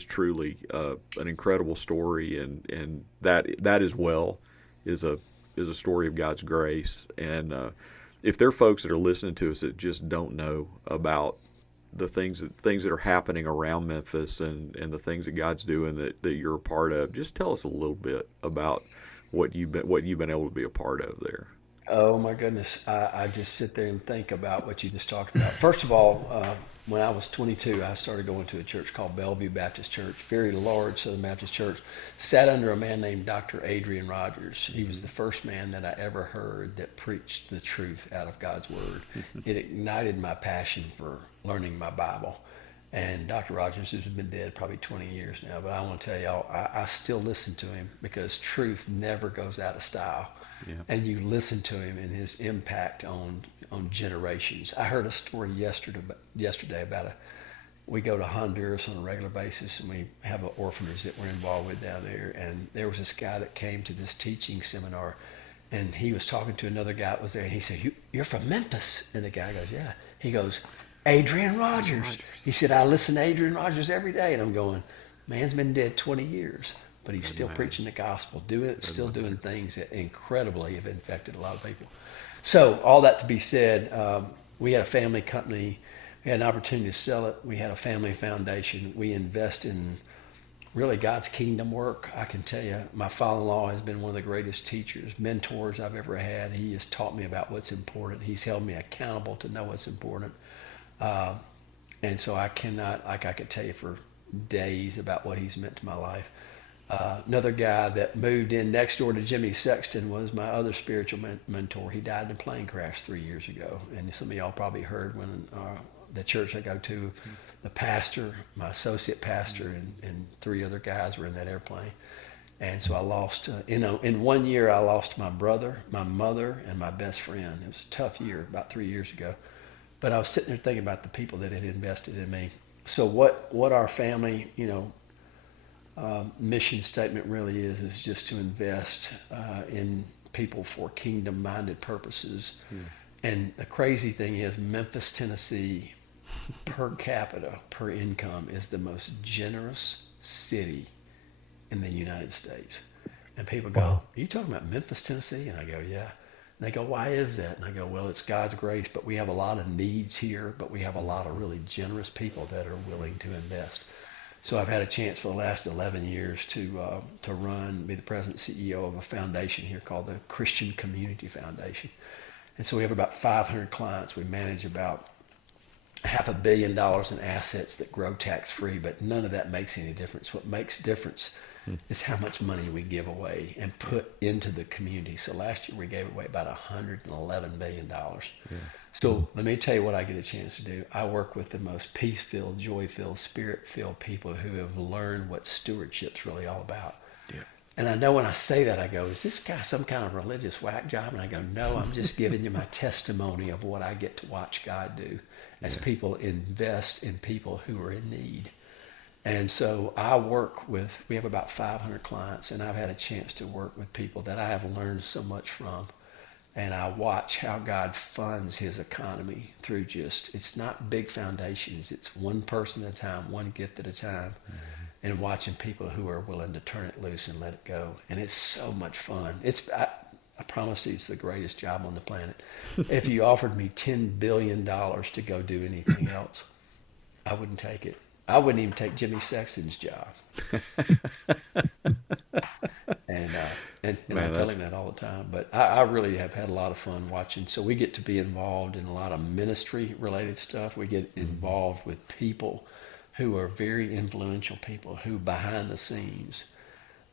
truly an incredible story, and that as well is a story of God's grace. And if there are folks that are listening to us that just don't know about the things that are happening around Memphis and the things that God's doing that you're a part of, just tell us a little bit about what you've been able to be a part of there. Oh my goodness. I just sit there and think about what you just talked about. First of all, when I was 22, I started going to a church called Bellevue Baptist Church, very large Southern Baptist church. Sat under a man named Dr. Adrian Rogers. He was the first man that I ever heard that preached the truth out of God's Word. It ignited my passion for learning my Bible. And Dr. Rogers has been dead probably 20 years now, but I want to tell y'all, I still listen to him because truth never goes out of style. Yeah. And you listen to him and his impact on generations. I heard a story yesterday about we go to Honduras on a regular basis, and we have an orphanage that we're involved with down there. And there was this guy that came to this teaching seminar, and he was talking to another guy that was there, and he said, "You're from Memphis?" And the guy goes, "Yeah." He goes, "Adrian Rogers." He said, "I listen to Adrian Rogers every day." And I'm going, man's been dead 20 years, but he's still preaching the gospel, still doing things that incredibly have infected a lot of people. So all that to be said, we had a family company. We had an opportunity to sell it. We had a family foundation. We invest in really God's kingdom work. I can tell you, my father-in-law has been one of the greatest teachers, mentors I've ever had. He has taught me about what's important. He's held me accountable to know what's important. And so I could tell you for days about what he's meant to my life. Another guy that moved in next door to Jimmy Sexton was my other spiritual mentor. He died in a plane crash 3 years ago. And some of y'all probably heard when the church I go to, the pastor, my associate pastor, and 3 other guys were in that airplane. And so I lost, in 1 year, I lost my brother, my mother, and my best friend. It was a tough year, about 3 years ago. But I was sitting there thinking about the people that had invested in me. So what our family, mission statement really is just to invest in people for kingdom-minded purposes. And the crazy thing is, Memphis, Tennessee, per capita, per income, is the most generous city in the United States. And people go, Wow. "Are you talking about Memphis, Tennessee?" And I go, "Yeah." And they go, "Why is that?" And I go, "Well, it's God's grace, but we have a lot of needs here, but we have a lot of really generous people that are willing to invest." So I've had a chance for the last 11 years to be the president and CEO of a foundation here called the Christian Community Foundation. And so we have about 500 clients. We manage about $500 million in assets that grow tax-free, but none of that makes any difference. What makes difference is how much money we give away and put into the community. So last year we gave away about $111 million. Yeah. So let me tell you what I get a chance to do. I work with the most peace-filled, joy-filled, spirit-filled people who have learned what stewardship's really all about. Yeah. And I know when I say that, I go, "Is this guy some kind of religious whack job?" And I go, "No, I'm just giving you my testimony of what I get to watch God do as people invest in people who are in need." And so we have about 500 clients, and I've had a chance to work with people that I have learned so much from. And I watch how God funds his economy through it's not big foundations. It's one person at a time, one gift at a time, and watching people who are willing to turn it loose and let it go. And it's so much fun. I promise you, it's the greatest job on the planet. If you offered me $10 billion to go do anything else, I wouldn't take it. I wouldn't even take Jimmy Sexton's job. And I tell him that all the time. But I really have had a lot of fun watching. So we get to be involved in a lot of ministry-related stuff. We get involved with people who are very influential people who behind the scenes.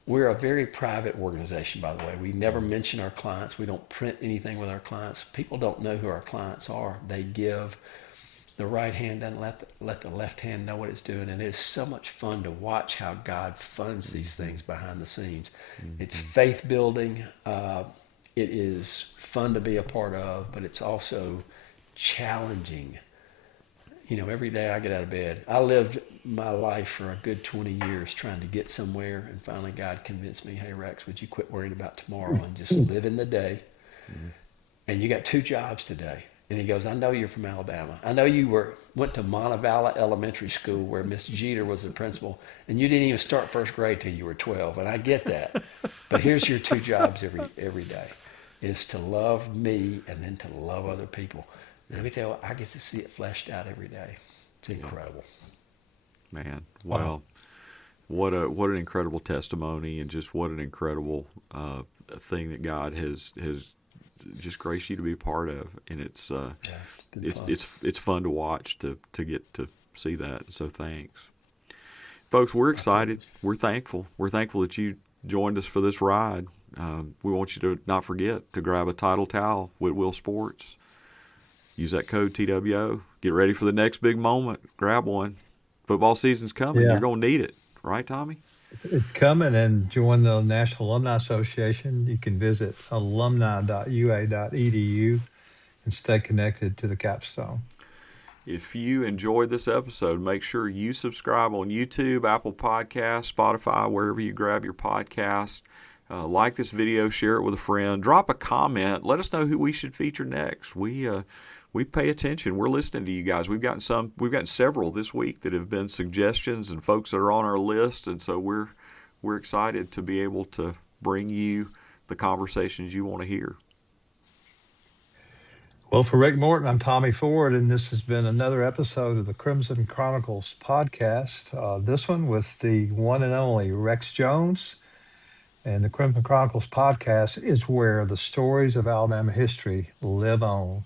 We're a very private organization, by the way. We never mention our clients. We don't print anything with our clients. People don't know who our clients are. They give. The right hand doesn't let the left hand know what it's doing. And it's so much fun to watch how God funds these things behind the scenes. It's faith building. It is fun to be a part of, but it's also challenging. Every day I get out of bed. I lived my life for a good 20 years trying to get somewhere, and finally God convinced me, "Hey, Rex, would you quit worrying about tomorrow and just live in the day? And you got 2 jobs today." And he goes, "I know you're from Alabama. I know you went to Montevallo Elementary School where Miss Jeter was the principal, and you didn't even start first grade till you were 12. And I get that. But here's your 2 jobs every day, is to love me and then to love other people." And let me tell you what, I get to see it fleshed out every day. It's incredible. Man, wow. What an incredible testimony, and just what an incredible thing that God has just graced you to be a part of, and it's fun to watch to get to see that. So thanks, folks. We're excited. We're thankful. We're thankful that you joined us for this ride. We want you to not forget to grab a Title Towel with Will Sports. Use that code TWO. Get ready for the next big moment. Grab one. Football season's coming. You're Yeah, going to need it, right, Tommy? it's coming, and join the National Alumni Association. You can visit alumni.ua.edu and stay connected to the capstone. If you enjoyed this episode, make sure you subscribe on YouTube, Apple Podcasts, Spotify, wherever you grab your podcast. Like this video, share it with a friend, drop a comment, let us know who we should feature next. We pay attention. We're listening to you guys. We've gotten several this week that have been suggestions and folks that are on our list, and so we're excited to be able to bring you the conversations you want to hear. Well, for Rick Morton, I'm Tommy Ford, and this has been another episode of the Crimson Chronicles podcast. This one with the one and only Rex Jones. And the Crimson Chronicles podcast is where the stories of Alabama history live on.